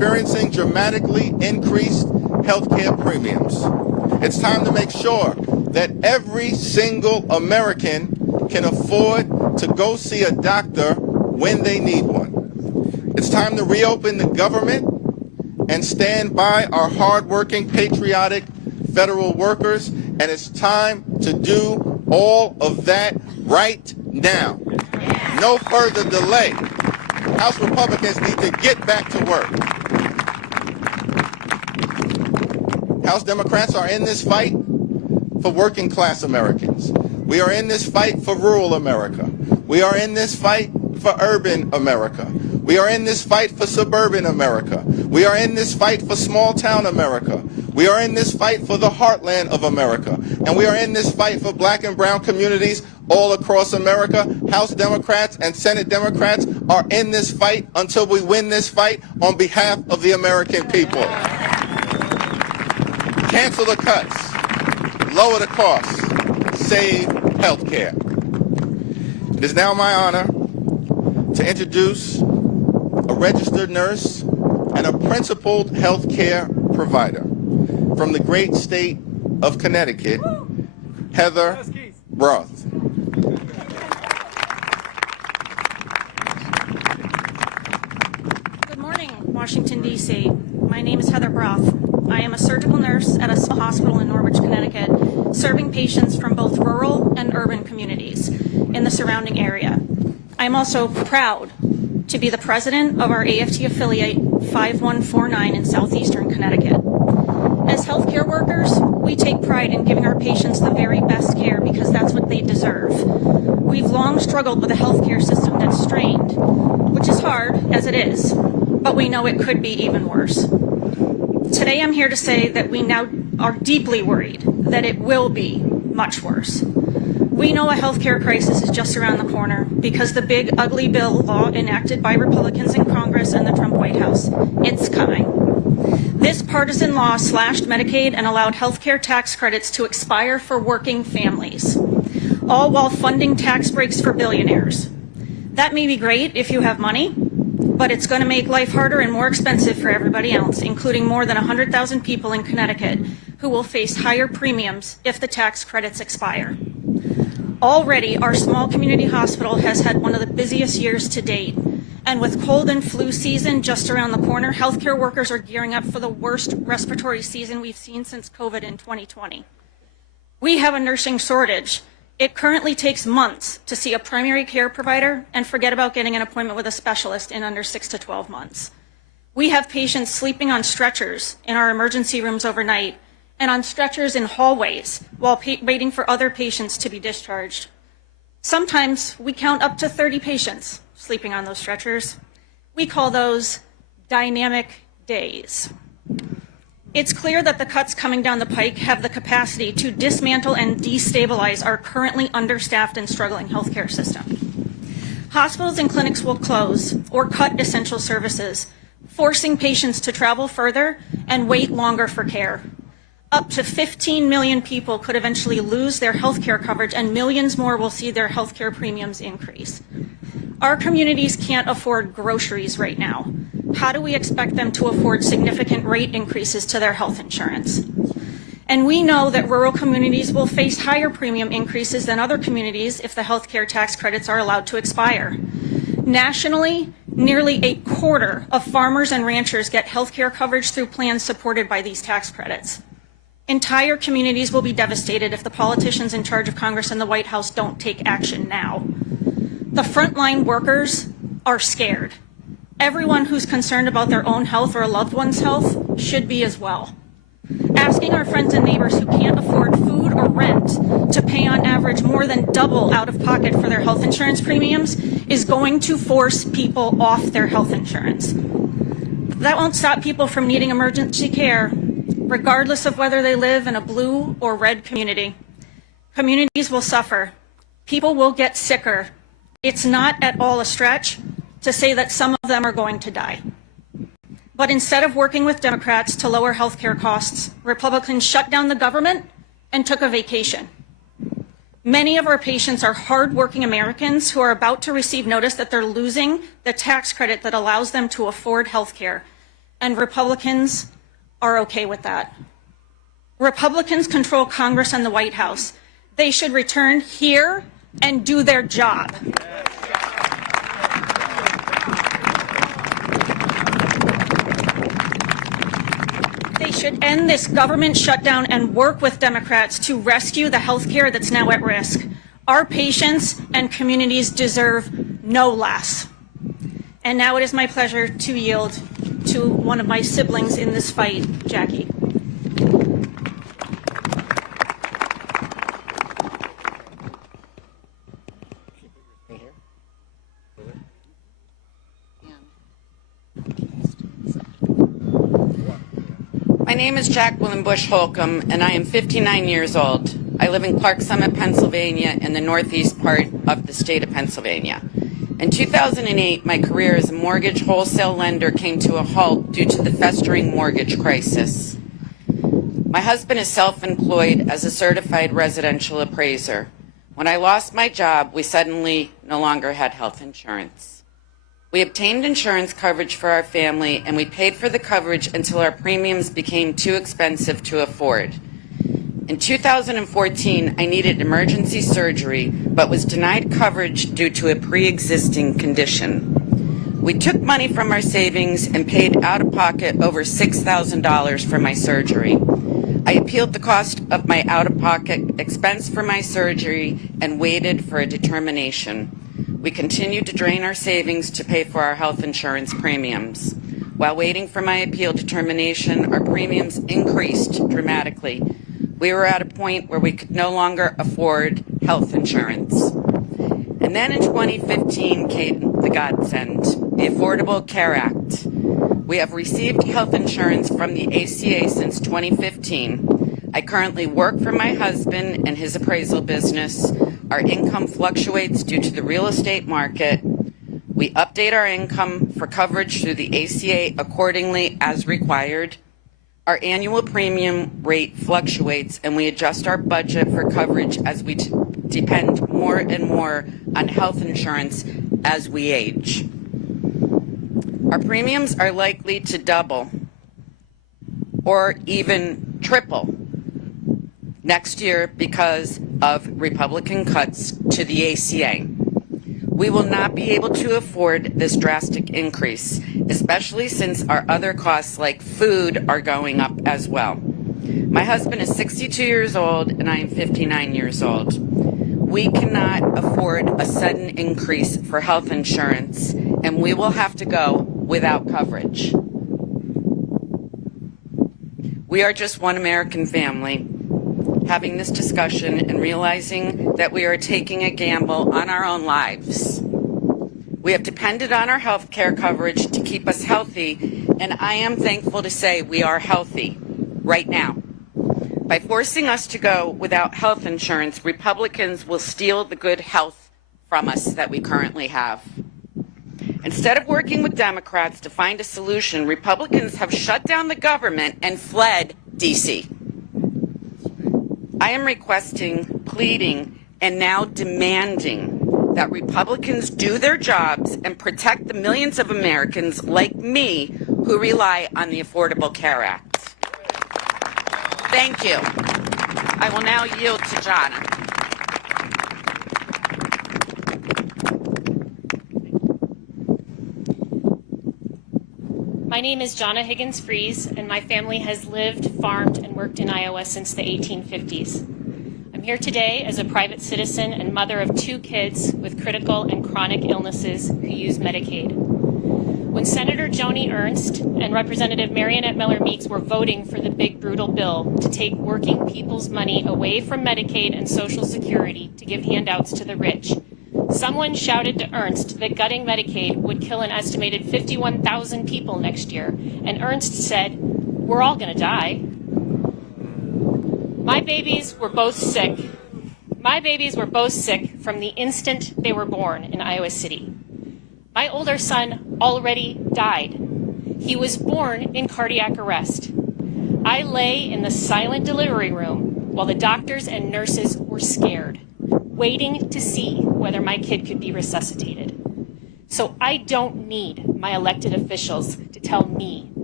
experiencing dramatically increased healthcare premiums. It's time to make sure that every single American can afford to go see a doctor when they need one. It's time to reopen the government and stand by our hardworking, patriotic federal workers, and it's time to do all of that right now. No further delay. House Republicans need to get back to work. House Democrats are in this fight for working class Americans. We are in this fight for rural America. We are in this fight for urban America. We are in this fight for suburban America. We are in this fight for small town America. We are in this fight for the heartland of America. And we are in this fight for black and brown communities all across America. House Democrats and Senate Democrats are in this fight until we win this fight on behalf of the American people. Cancel the cuts, lower the costs, save health care. It is now my honor to introduce a registered nurse and a principled health care provider from the great state of Connecticut, Heather Broth. Good morning, Washington, D.C. My name is Heather Broth. I am a surgical nurse at a small hospital in Norwich, Connecticut, serving patients from both rural and urban communities in the surrounding area. I am also proud to be the president of our AFT affiliate 5149 in southeastern Connecticut. As healthcare workers, we take pride in giving our patients the very best care because that's what they deserve. We've long struggled with a healthcare system that's strained, which is hard, as it is, but we know it could be even worse. Today I'm here to say that we now are deeply worried that it will be much worse. We know a healthcare crisis is just around the corner because the big ugly bill law enacted by Republicans in Congress and the Trump White House, it's coming. This partisan law slashed Medicaid and allowed healthcare tax credits to expire for working families, all while funding tax breaks for billionaires. That may be great if you have money, but it's going to make life harder and more expensive for everybody else, including more than 100,000 people in Connecticut who will face higher premiums if the tax credits expire. Already, our small community hospital has had one of the busiest years to date. And with cold and flu season just around the corner, healthcare workers are gearing up for the worst respiratory season we've seen since COVID in 2020. We have a nursing shortage. It currently takes months to see a primary care provider and forget about getting an appointment with a specialist in under 6 to 12 months. We have patients sleeping on stretchers in our emergency rooms overnight and on stretchers in hallways while waiting for other patients to be discharged. Sometimes we count up to 30 patients sleeping on those stretchers. We call those dynamic days. It's clear that the cuts coming down the pike have the capacity to dismantle and destabilize our currently understaffed and struggling healthcare system. Hospitals and clinics will close or cut essential services, forcing patients to travel further and wait longer for care. Up to 15 million people could eventually lose their healthcare coverage, and millions more will see their healthcare premiums increase. Our communities can't afford groceries right now. How do we expect them to afford significant rate increases to their health insurance? And we know that rural communities will face higher premium increases than other communities if the healthcare tax credits are allowed to expire. Nationally, nearly a quarter of farmers and ranchers get healthcare coverage through plans supported by these tax credits. Entire communities will be devastated if the politicians in charge of Congress and the White House don't take action now. The frontline workers are scared. Everyone who's concerned about their own health or a loved one's health should be as well. Asking our friends and neighbors who can't afford food or rent to pay on average more than double out of pocket for their health insurance premiums is going to force people off their health insurance. That won't stop people from needing emergency care, regardless of whether they live in a blue or red community. Communities will suffer. People will get sicker. It's not at all a stretch to say that some of them are going to die. But instead of working with Democrats to lower health care costs, Republicans shut down the government and took a vacation. Many of our patients are hardworking Americans who are about to receive notice that they're losing the tax credit that allows them to afford health care. and Republicans are okay with that. Republicans control Congress and the White House. They should return here and do their job. They should end this government shutdown and work with Democrats to rescue the health care that's now at risk. Our patients and communities deserve no less. And now it is my pleasure to yield to one of my siblings in this fight, Jackie. My name is Jacqueline Bush Holcomb, and I am 59 years old. I live in Clark Summit, Pennsylvania, in the northeast part of the state of Pennsylvania. In 2008, my career as a mortgage wholesale lender came to a halt due to the festering mortgage crisis. My husband is self-employed as a certified residential appraiser. When I lost my job, we suddenly no longer had health insurance. We obtained insurance coverage for our family, and we paid for the coverage until our premiums became too expensive to afford. In 2014, I needed emergency surgery, but was denied coverage due to a pre-existing condition. We took money from our savings and paid out of pocket over $6,000 for my surgery. I appealed the cost of my out-of-pocket expense for my surgery and waited for a determination. We continued to drain our savings to pay for our health insurance premiums. While waiting for my appeal determination, our premiums increased dramatically. We were at a point where we could no longer afford health insurance. And then in 2015 came the godsend, the Affordable Care Act. We have received health insurance from the ACA since 2015. I currently work for my husband and his appraisal business. Our income fluctuates due to the real estate market. We update our income for coverage through the ACA accordingly as required. Our annual premium rate fluctuates, and we adjust our budget for coverage as we depend more and more on health insurance as we age. Our premiums are likely to double or even triple next year because of Republican cuts to the ACA. We will not be able to afford this drastic increase, especially since our other costs like food are going up as well. My husband is 62 years old and I am 59 years old. We cannot afford a sudden increase for health insurance, and we will have to go without coverage. We are just one American family, having this discussion and realizing that we are taking a gamble on our own lives. We have depended on our health care coverage to keep us healthy, and I am thankful to say we are healthy right now. By forcing us to go without health insurance, Republicans will steal the good health from us that we currently have. Instead of working with Democrats to find a solution, Republicans have shut down the government and fled D.C. I am requesting, pleading, and now demanding that Republicans do their jobs and protect the millions of Americans like me who rely on the Affordable Care Act. Thank you. I will now yield to Jonna. My name is Jonna Higgins-Fries, and my family has lived, farmed, and worked in Iowa since the 1850s. I'm here today as a private citizen and mother of 2 kids with critical and chronic illnesses who use Medicaid. When Senator Joni Ernst and Representative Marionette Miller-Meeks were voting for the big brutal bill to take working people's money away from Medicaid and Social Security to give handouts to the rich, someone shouted to Ernst that gutting Medicaid would kill an estimated 51,000 people next year, and Ernst said, "We're all going to die." My babies were both sick. My babies were both sick from the instant they were born in Iowa City. My older son already died. He was born in cardiac arrest. I lay in the silent delivery room while the doctors and nurses were scared, waiting to see whether my kid could be resuscitated. So I don't need my elected officials to tell me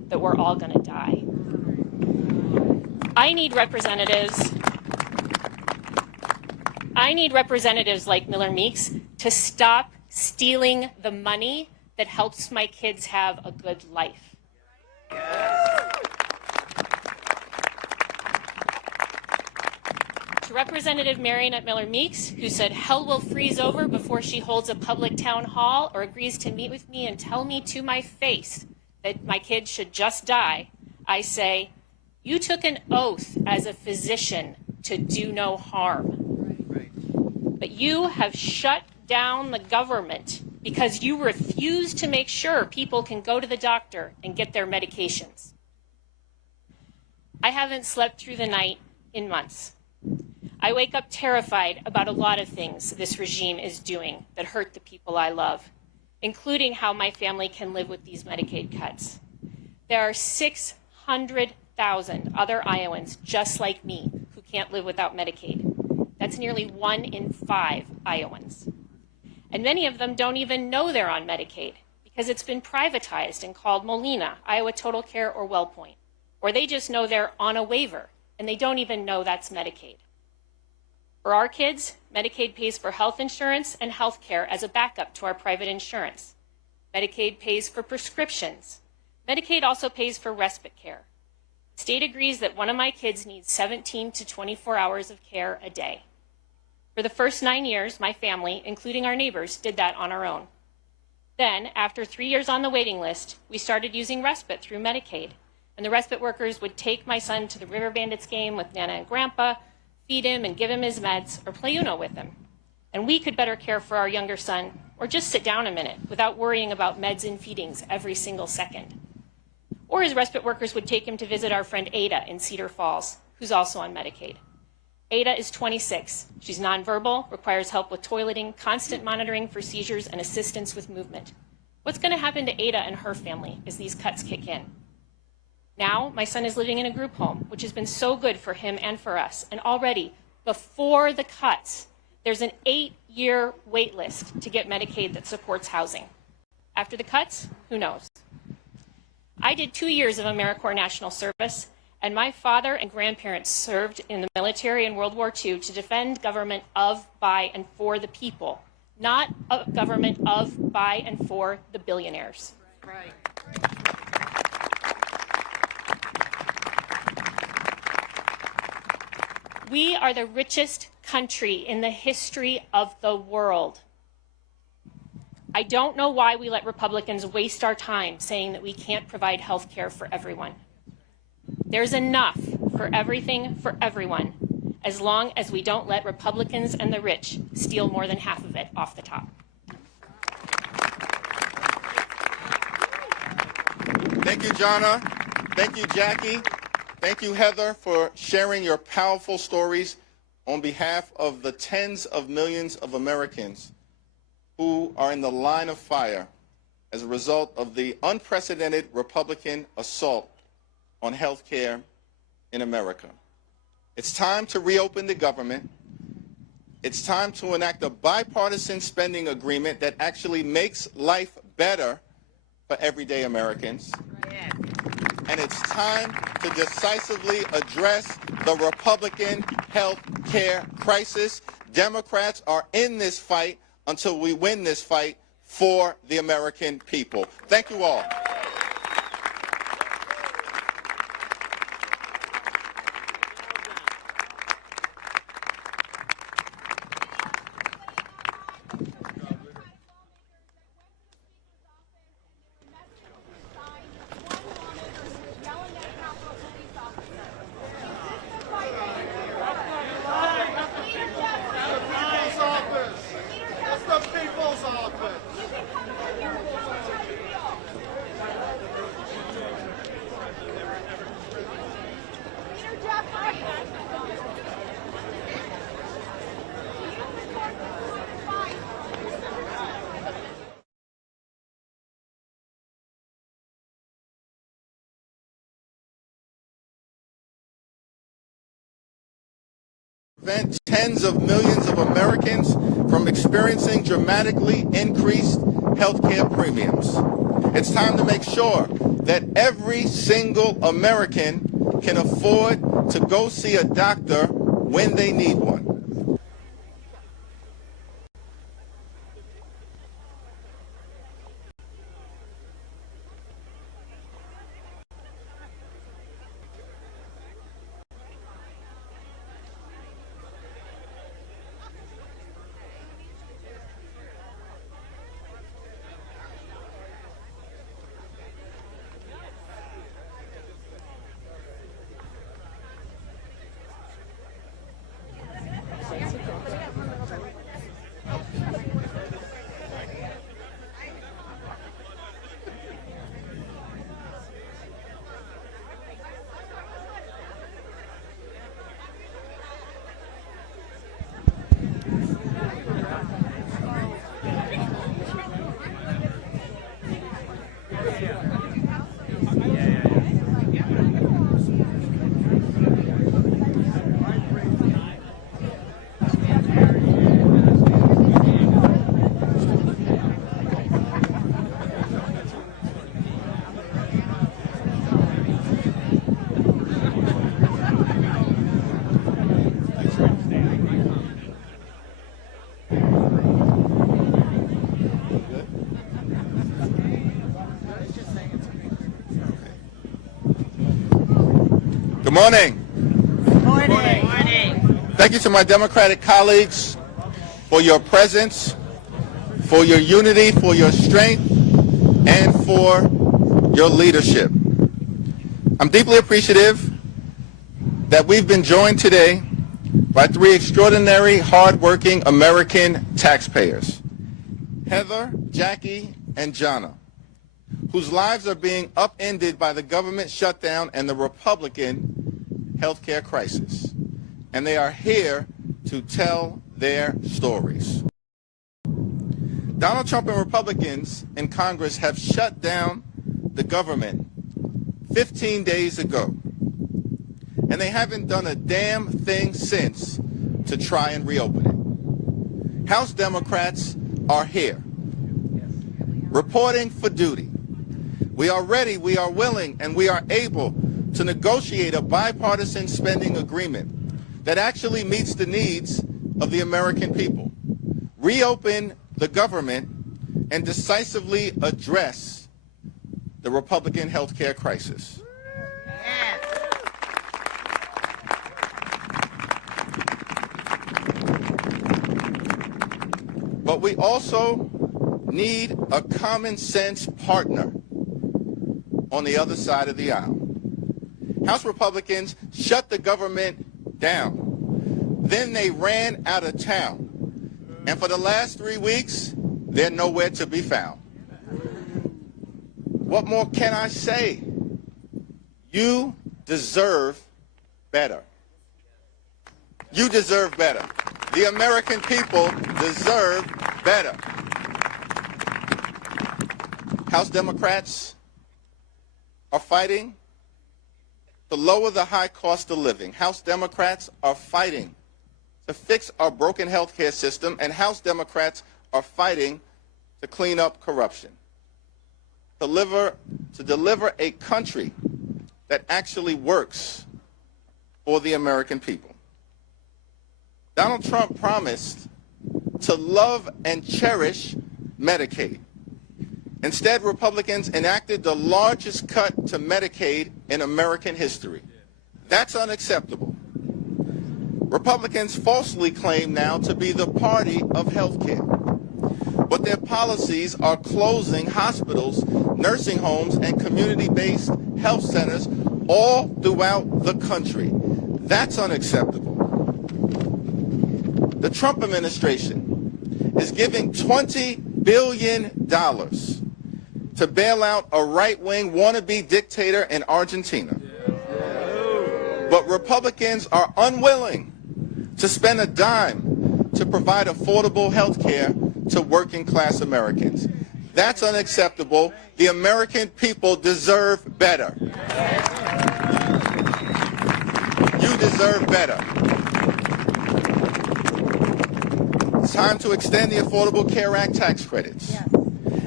that we're all going to die. I need representatives like Miller Meeks to stop stealing the money that helps my kids have a good life. To Representative Marionette Miller Meeks, who said hell will freeze over before she holds a public town hall or agrees to meet with me and tell me to my face that my kids should just die, I say, you took an oath as a physician to do no harm. But you have shut down the government because you refuse to make sure people can go to the doctor and get their medications. I haven't slept through the night in months. I wake up terrified about a lot of things this regime is doing that hurt the people I love, including how my family can live with these Medicaid cuts. There are 600,000 other Iowans just like me who can't live without Medicaid. That's nearly 1 in 5 Iowans. And many of them don't even know they're on Medicaid because it's been privatized and called Molina, Iowa Total Care, or WellPoint. Or they just know they're on a waiver and they don't even know that's Medicaid. For our kids, Medicaid pays for health insurance and health care as a backup to our private insurance. Medicaid pays for prescriptions. Medicaid also pays for respite care. The state agrees that one of my kids needs 17 to 24 hours of care a day. For the first 9 years, my family, including our neighbors, did that on our own. Then, after 3 years on the waiting list, we started using respite through Medicaid, and the respite workers would take my son to the River Bandits game with Nana and Grandpa, feed him and give him his meds, or play Uno with him. And we could better care for our younger son, or just sit down a minute without worrying about meds and feedings every single second. Or his respite workers would take him to visit our friend Ada in Cedar Falls, who's also on Medicaid. Ada is 26. She's nonverbal, requires help with toileting, constant monitoring for seizures, and assistance with movement. What's going to happen to Ada and her family as these cuts kick in? Now, my son is living in a group home, which has been so good for him and for us. And already, before the cuts, there's an 8-year wait list to get Medicaid that supports housing. After the cuts, who knows? I did 2 years of AmeriCorps National Service, and my father and grandparents served in the military in World War II to defend government of, by, and for the people, not a government of, by, and for the billionaires. Right. We are the richest country in the history of the world. I don't know why we let Republicans waste our time saying that we can't provide health care for everyone. There's enough for everything for everyone, as long as we don't let Republicans and the rich steal more than half of it off the top. Thank you, Jonna. Thank you, Jackie. Thank you, Heather, for sharing your powerful stories on behalf of the tens of millions of Americans who are in the line of fire as a result of the unprecedented Republican assault on health care in America. It's time to reopen the government. It's time to enact a bipartisan spending agreement that actually makes life better for everyday Americans. And it's time to decisively address the Republican health care crisis. Democrats are in this fight until we win this fight for the American people. Thank you all. Prevent tens of millions of Americans from experiencing dramatically increased health care premiums. It's time to make sure that every single American can afford to go see a doctor when they need one. Good morning. Morning. Thank you to my Democratic colleagues for your presence, for your unity, for your strength, and for your leadership. I'm deeply appreciative that we've been joined today by three extraordinary, hardworking American taxpayers, Heather, Jackie, and Jonna, whose lives are being upended by the government shutdown and the Republican health care crisis. And they are here to tell their stories. Donald Trump and Republicans in Congress have shut down the government 15 days ago. And they haven't done a damn thing since to try and reopen it. House Democrats are here, reporting for duty. We are ready, we are willing, and we are able to negotiate a bipartisan spending agreement that actually meets the needs of the American people, reopen the government, and decisively address the Republican health care crisis. But we also need a common sense partner on the other side of the aisle. House Republicans shut the government down. Then they ran out of town. And for the last 3 weeks, they're nowhere to be found. What more can I say? You deserve better. You deserve better. The American people deserve better. House Democrats are fighting to lower the high cost of living. House Democrats are fighting to fix our broken health care system, and House Democrats are fighting to clean up corruption, to deliver a country that actually works for the American people. Donald Trump promised to love and cherish Medicaid. Instead, Republicans enacted the largest cut to Medicaid in American history. That's unacceptable. Republicans falsely claim now to be the party of health care, but their policies are closing hospitals, nursing homes, and community-based health centers all throughout the country. That's unacceptable. The Trump administration is giving $20 billion to bail out a right-wing wannabe dictator in Argentina. But Republicans are unwilling to spend a dime to provide affordable health care to working-class Americans. That's unacceptable. The American people deserve better. You deserve better. It's time to extend the Affordable Care Act tax credits.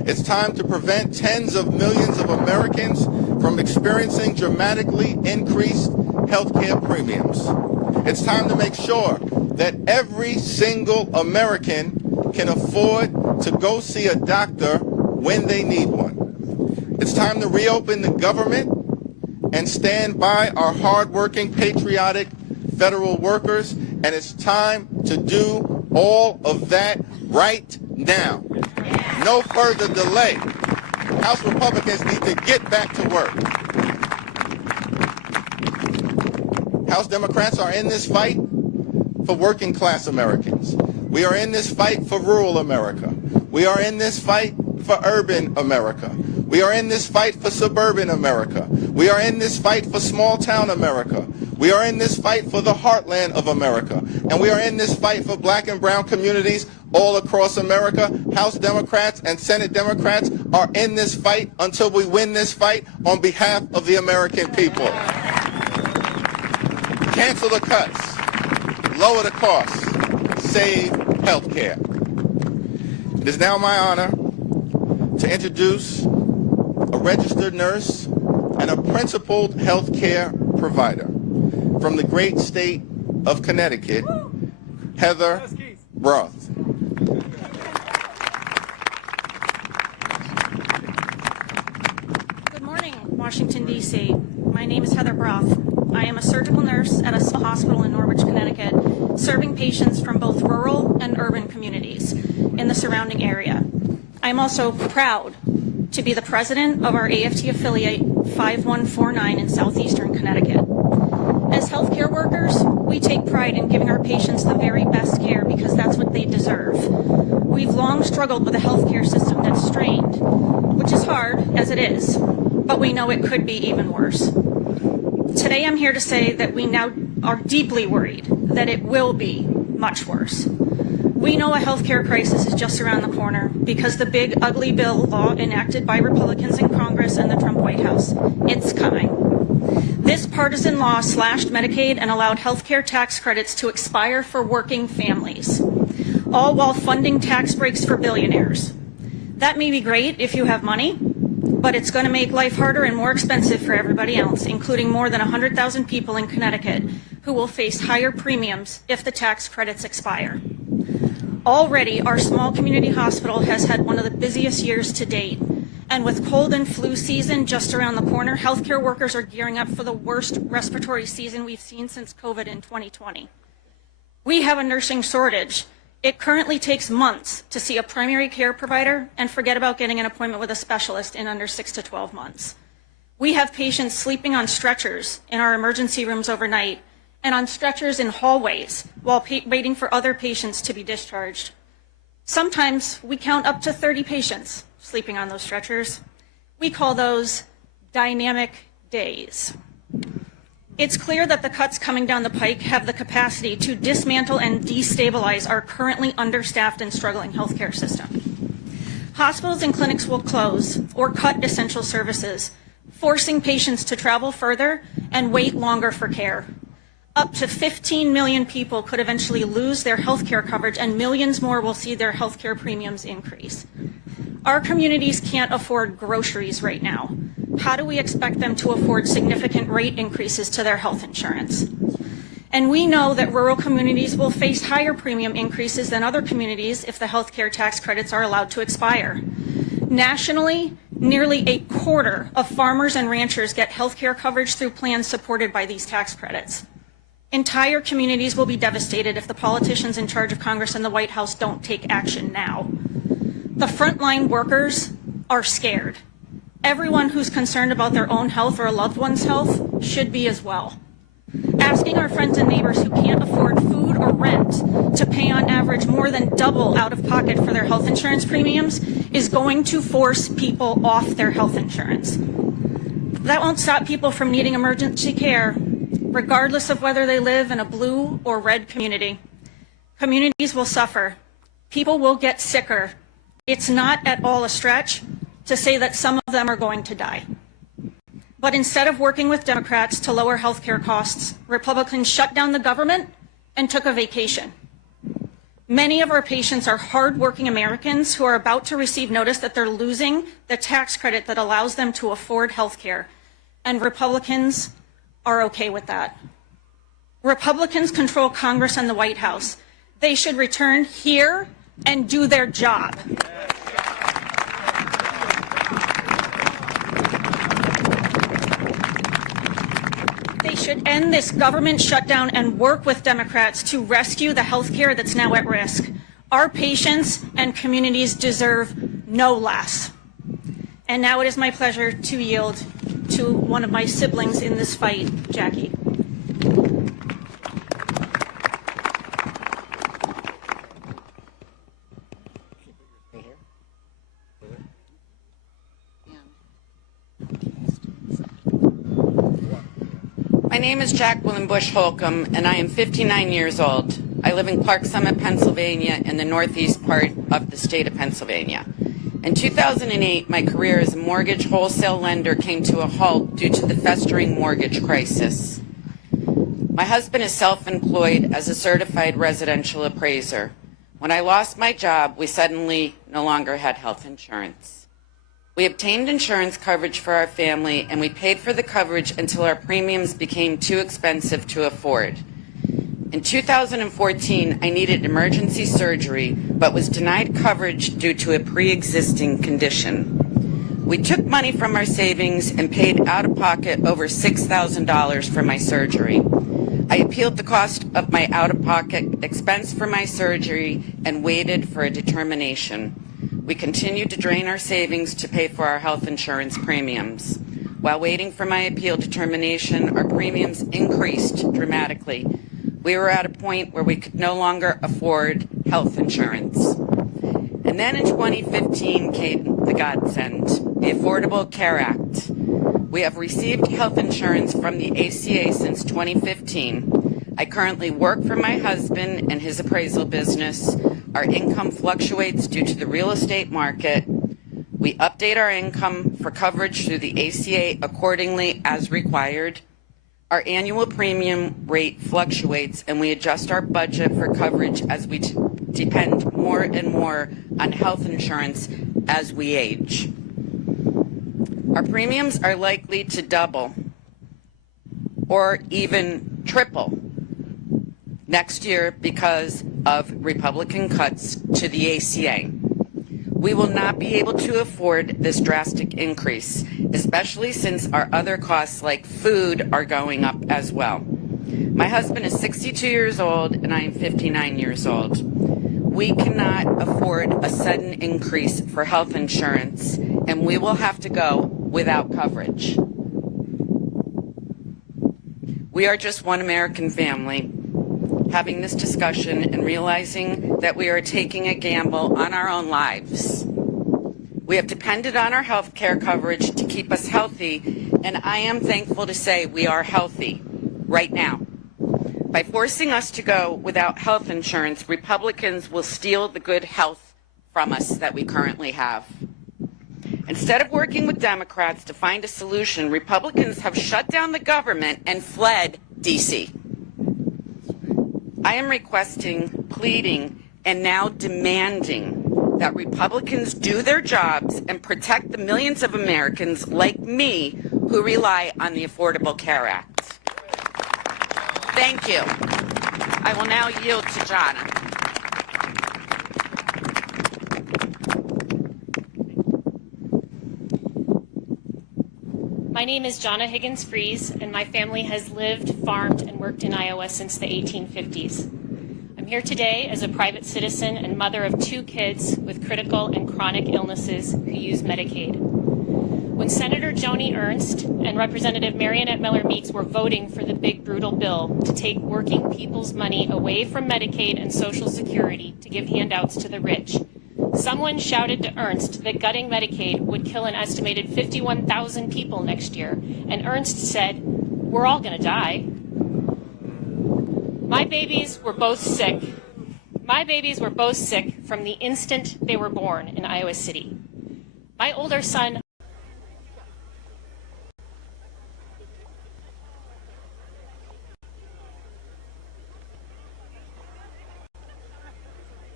It's time to prevent tens of millions of Americans from experiencing dramatically increased health care premiums. It's time to make sure that every single American can afford to go see a doctor when they need one. It's time to reopen the government and stand by our hardworking, patriotic federal workers, and it's time to do all of that right now. No further delay. House Republicans need to get back to work. House Democrats are in this fight for working class Americans. We are in this fight for rural America. We are in this fight for urban America. We are in this fight for suburban America. We are in this fight for small town America. We are in this fight for the heartland of America. And we are in this fight for black and brown communities all across America. House Democrats and Senate Democrats are in this fight until we win this fight on behalf of the American people. Cancel the cuts, lower the costs, save health care. It is now my honor to introduce a registered nurse and a principled health care provider from the great state of Connecticut, Heather Broth. Good morning, Washington, D.C. My name is Heather Broth. I am a surgical nurse at a hospital in Norwich, Connecticut, serving patients from both rural and urban communities in the surrounding area. I am also proud to be the president of our AFT affiliate 5149 in southeastern Connecticut. As healthcare workers, we take pride in giving our patients the very best care because that's what they deserve. We've long struggled with a healthcare system that's strained, which is hard as it is, but we know it could be even worse. Today I'm here to say that we now are deeply worried that it will be much worse. We know a healthcare crisis is just around the corner because the big ugly bill law enacted by Republicans in Congress and the Trump White House, it's coming. This partisan law slashed Medicaid and allowed healthcare tax credits to expire for working families, all while funding tax breaks for billionaires. That may be great if you have money, but it's going to make life harder and more expensive for everybody else, including more than 100,000 people in Connecticut who will face higher premiums if the tax credits expire. Already, our small community hospital has had one of the busiest years to date. And with cold and flu season just around the corner, healthcare workers are gearing up for the worst respiratory season we've seen since COVID in 2020. We have a nursing shortage. It currently takes months to see a primary care provider and forget about getting an appointment with a specialist in under 6 to 12 months. We have patients sleeping on stretchers in our emergency rooms overnight and on stretchers in hallways while waiting for other patients to be discharged. Sometimes we count up to 30 patients sleeping on those stretchers. We call those dynamic days. It's clear that the cuts coming down the pike have the capacity to dismantle and destabilize our currently understaffed and struggling healthcare system. Hospitals and clinics will close or cut essential services, forcing patients to travel further and wait longer for care. Up to 15 million people could eventually lose their health care coverage, and millions more will see their health care premiums increase. Our communities can't afford groceries right now. How do we expect them to afford significant rate increases to their health insurance? And we know that rural communities will face higher premium increases than other communities if the health care tax credits are allowed to expire. Nationally, nearly a quarter of farmers and ranchers get health care coverage through plans supported by these tax credits. Entire communities will be devastated if the politicians in charge of Congress and the White House don't take action now. The frontline workers are scared. Everyone who's concerned about their own health or a loved one's health should be as well. Asking our friends and neighbors who can't afford food or rent to pay on average more than double out of pocket for their health insurance premiums is going to force people off their health insurance. That won't stop people from needing emergency care, regardless of whether they live in a blue or red community. Communities will suffer. People will get sicker. It's not at all a stretch to say that some of them are going to die. But instead of working with Democrats to lower health care costs, Republicans shut down the government and took a vacation. Many of our patients are hardworking Americans who are about to receive notice that they're losing the tax credit that allows them to afford health care. And Republicans are okay with that. Republicans control Congress and the White House. They should return here and do their job. They should end this government shutdown and work with Democrats to rescue the health care that's now at risk. Our patients and communities deserve no less. And now it is my pleasure to yield to one of my siblings in this fight, Jackie. My name is Jacqueline Bush Holcomb, and I am 59 years old. I live in Clark Summit, Pennsylvania, in the northeast part of the state of Pennsylvania. In 2008, my career as a mortgage wholesale lender came to a halt due to the festering mortgage crisis. My husband is self-employed as a certified residential appraiser. When I lost my job, we suddenly no longer had health insurance. We obtained insurance coverage for our family, and we paid for the coverage until our premiums became too expensive to afford. In 2014, I needed emergency surgery, but was denied coverage due to a pre-existing condition. We took money from our savings and paid out of pocket over $6,000 for my surgery. I appealed the cost of my out-of-pocket expense for my surgery and waited for a determination. We continued to drain our savings to pay for our health insurance premiums. While waiting for my appeal determination, our premiums increased dramatically. We were at a point where we could no longer afford health insurance. And then in 2015 came the godsend, the Affordable Care Act. We have received health insurance from the ACA since 2015. I currently work for my husband and his appraisal business. Our income fluctuates due to the real estate market. We update our income for coverage through the ACA accordingly as required. Our annual premium rate fluctuates, and we adjust our budget for coverage as we depend more and more on health insurance as we age. Our premiums are likely to double or even triple next year because of Republican cuts to the ACA. We will not be able to afford this drastic increase, especially since our other costs like food are going up as well. My husband is 62 years old and I am 59 years old. We cannot afford a sudden increase for health insurance, and we will have to go without coverage. We are just one American family having this discussion and realizing that we are taking a gamble on our own lives. We have depended on our health care coverage to keep us healthy, and I am thankful to say we are healthy right now. By forcing us to go without health insurance, Republicans will steal the good health from us that we currently have. Instead of working with Democrats to find a solution, Republicans have shut down the government and fled D.C. I am requesting, pleading, and now demanding that Republicans do their jobs and protect the millions of Americans like me who rely on the Affordable Care Act. Thank you. I will now yield to Jonna. My name is Jonna Higgins-Fries, and my family has lived, farmed, and worked in Iowa since the 1850s. I'm here today as a private citizen and mother of 2 kids with critical and chronic illnesses who use Medicaid. When Senator Joni Ernst and Representative Marionette Miller Meeks were voting for the big brutal bill to take working people's money away from Medicaid and Social Security to give handouts to the rich, someone shouted to Ernst that gutting Medicaid would kill an estimated 51,000 people next year, and Ernst said, "We're all going to die." My babies were both sick. My babies were both sick from the instant they were born in Iowa City. My older son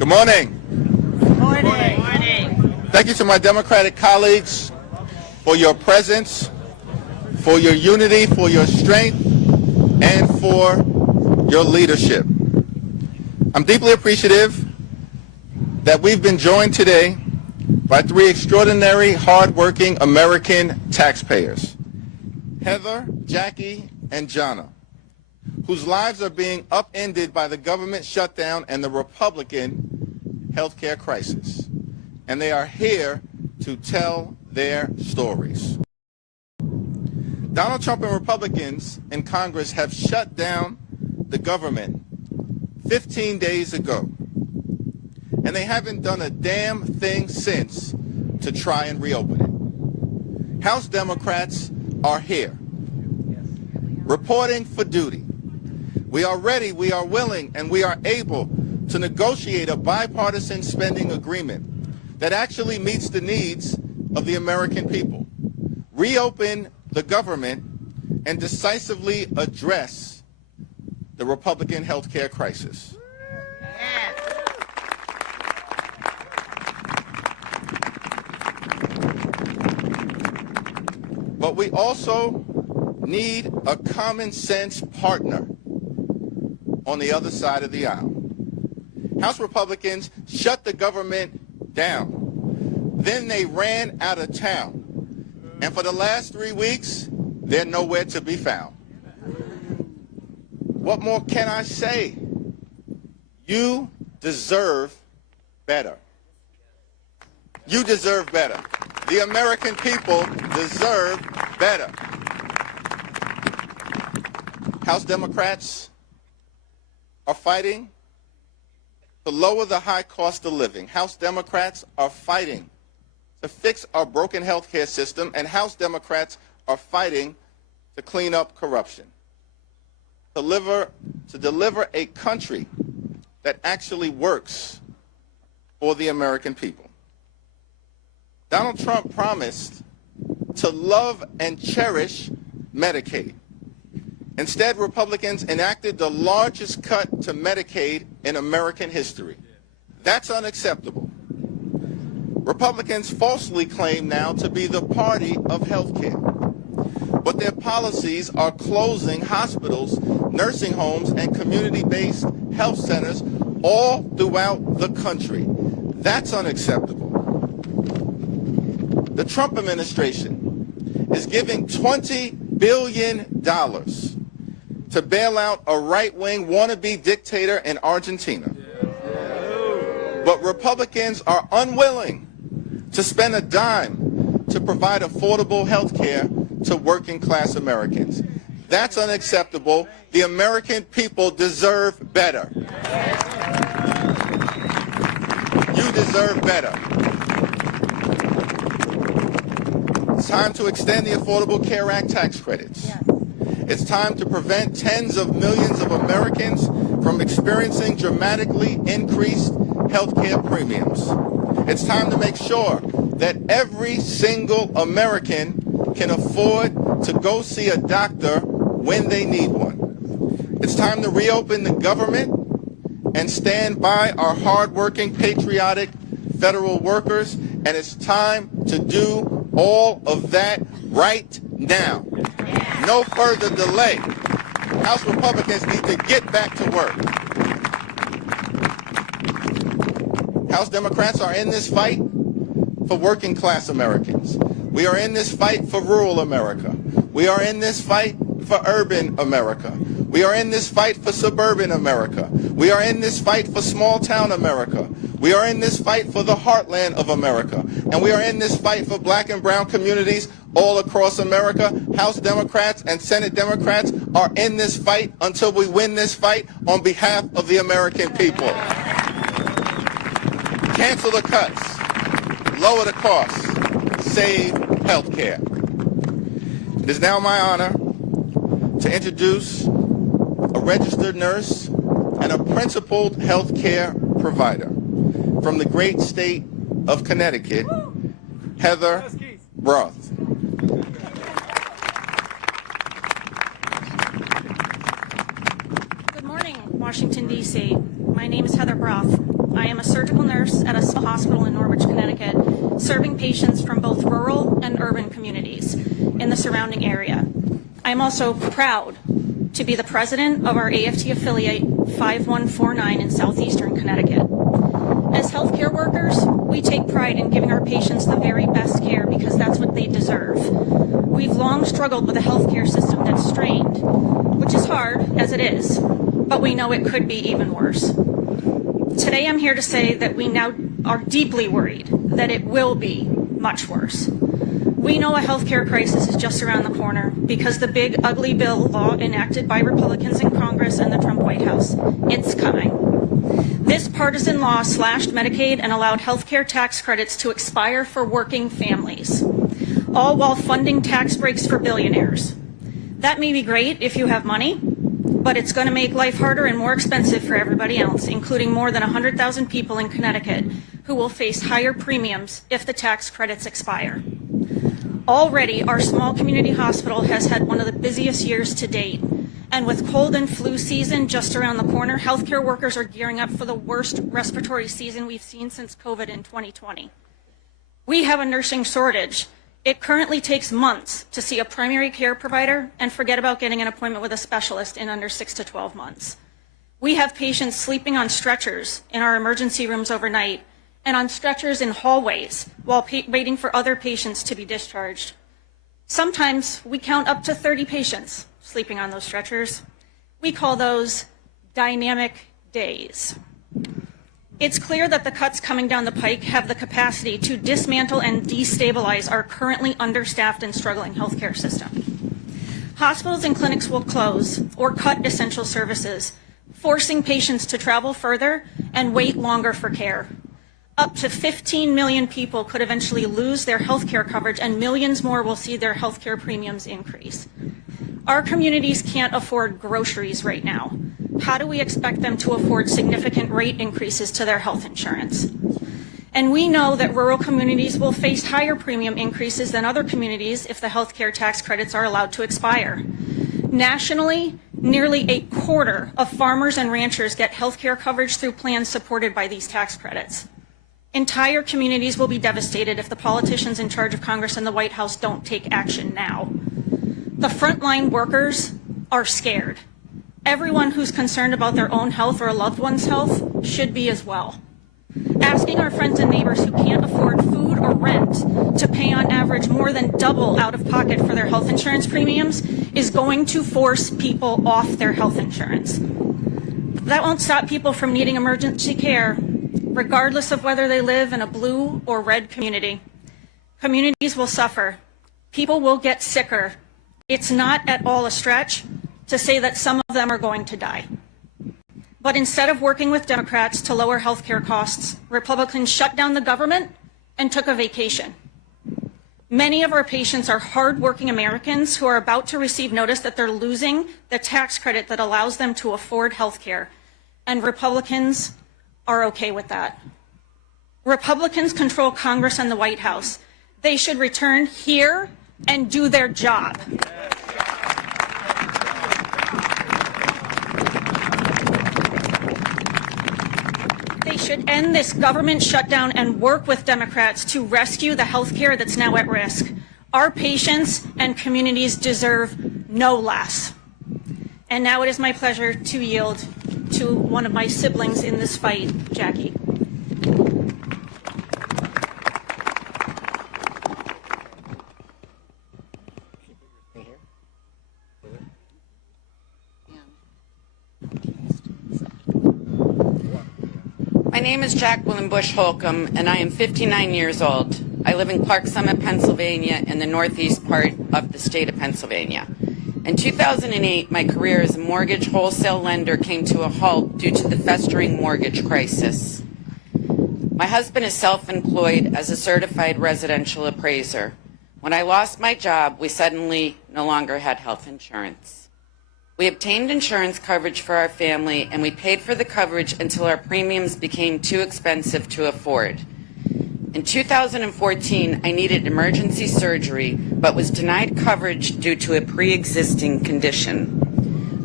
Good morning. Morning. Thank you to my Democratic colleagues for your presence, for your unity, for your strength, and for your leadership. I'm deeply appreciative that we've been joined today by three extraordinary, hardworking American taxpayers, Heather, Jackie, and Jonna, whose lives are being upended by the government shutdown and the Republican health care crisis. And they are here to tell their stories. Donald Trump and Republicans in Congress have shut down the government 15 days ago. And they haven't done a damn thing since to try and reopen it. House Democrats are here, reporting for duty. We are ready, we are willing, and we are able to negotiate a bipartisan spending agreement that actually meets the needs of the American people, reopen the government, and decisively address the Republican health care crisis. But we also need a common sense partner on the other side of the aisle. House Republicans shut the government down. Then they ran out of town. And for the last 3 weeks, they're nowhere to be found. What more can I say? You deserve better. You deserve better. The American people deserve better. House Democrats are fighting to lower the high cost of living. House Democrats are fighting to fix our broken health care system, and House Democrats are fighting to clean up corruption, to deliver a country that actually works for the American people. Donald Trump promised to love and cherish Medicaid. Instead, Republicans enacted the largest cut to Medicaid in American history. That's unacceptable. Republicans falsely claim now to be the party of health care, but their policies are closing hospitals, nursing homes, and community-based health centers all throughout the country. That's unacceptable. The Trump administration is giving $20 billion to bail out a right-wing wannabe dictator in Argentina. But Republicans are unwilling to spend a dime to provide affordable health care to working-class Americans. That's unacceptable. The American people deserve better. You deserve better. It's time to extend the Affordable Care Act tax credits. It's time to prevent tens of millions of Americans from experiencing dramatically increased health care premiums. It's time to make sure that every single American can afford to go see a doctor when they need one. It's time to reopen the government and stand by our hardworking, patriotic federal workers, and it's time to do all of that right now. No further delay. House Republicans need to get back to work. House Democrats are in this fight for working class Americans. We are in this fight for rural America. We are in this fight for urban America. We are in this fight for suburban America. We are in this fight for small town America. We are in this fight for the heartland of America. And we are in this fight for black and brown communities all across America. House Democrats and Senate Democrats are in this fight until we win this fight on behalf of the American people. Cancel the cuts, lower the costs, save health care. It is now my honor to introduce a registered nurse and a principled health care provider from the great state of Connecticut, Heather Broth. Good morning, Washington, D.C. My name is Heather Broth. I am a surgical nurse at a hospital in Norwich, Connecticut, serving patients from both rural and urban communities in the surrounding area. I am also proud to be the president of our AFT affiliate 5149 in southeastern Connecticut. As healthcare workers, we take pride in giving our patients the very best care because that's what they deserve. We've long struggled with a healthcare system that's strained, which is hard as it is, but we know it could be even worse. Today I'm here to say that we now are deeply worried that it will be much worse. We know a healthcare crisis is just around the corner because the big ugly bill law enacted by Republicans in Congress and the Trump White House, it's coming. This partisan law slashed Medicaid and allowed healthcare tax credits to expire for working families, all while funding tax breaks for billionaires. That may be great if you have money, but it's going to make life harder and more expensive for everybody else, including more than 100,000 people in Connecticut who will face higher premiums if the tax credits expire. Already, our small community hospital has had one of the busiest years to date. And with cold and flu season just around the corner, healthcare workers are gearing up for the worst respiratory season we've seen since COVID in 2020. We have a nursing shortage. It currently takes months to see a primary care provider and forget about getting an appointment with a specialist in under 6 to 12 months. We have patients sleeping on stretchers in our emergency rooms overnight and on stretchers in hallways while waiting for other patients to be discharged. Sometimes we count up to 30 patients sleeping on those stretchers. We call those dynamic days. It's clear that the cuts coming down the pike have the capacity to dismantle and destabilize our currently understaffed and struggling healthcare system. Hospitals and clinics will close or cut essential services, forcing patients to travel further and wait longer for care. Up to 15 million people could eventually lose their healthcare coverage, and millions more will see their healthcare premiums increase. Our communities can't afford groceries right now. How do we expect them to afford significant rate increases to their health insurance? And we know that rural communities will face higher premium increases than other communities if the healthcare tax credits are allowed to expire. Nationally, nearly a quarter of farmers and ranchers get healthcare coverage through plans supported by these tax credits. Entire communities will be devastated if the politicians in charge of Congress and the White House don't take action now. The frontline workers are scared. Everyone who's concerned about their own health or a loved one's health should be as well. Asking our friends and neighbors who can't afford food or rent to pay on average more than double out of pocket for their health insurance premiums is going to force people off their health insurance. That won't stop people from needing emergency care, regardless of whether they live in a blue or red community. Communities will suffer. People will get sicker. It's not at all a stretch to say that some of them are going to die. But instead of working with Democrats to lower health care costs, Republicans shut down the government and took a vacation. Many of our patients are hardworking Americans who are about to receive notice that they're losing the tax credit that allows them to afford health care. And Republicans are okay with that. Republicans control Congress and the White House. They should return here and do their job. They should end this government shutdown and work with Democrats to rescue the health care that's now at risk. Our patients and communities deserve no less. And now it is my pleasure to yield to one of my siblings in this fight, Jackie. My name is Jacqueline Bush Holcomb, and I am 59 years old. I live in Clark Summit, Pennsylvania, in the northeast part of the state of Pennsylvania. In 2008, my career as a mortgage wholesale lender came to a halt due to the festering mortgage crisis. My husband is self-employed as a certified residential appraiser. When I lost my job, we suddenly no longer had health insurance. We obtained insurance coverage for our family, and we paid for the coverage until our premiums became too expensive to afford. In 2014, I needed emergency surgery, but was denied coverage due to a pre-existing condition.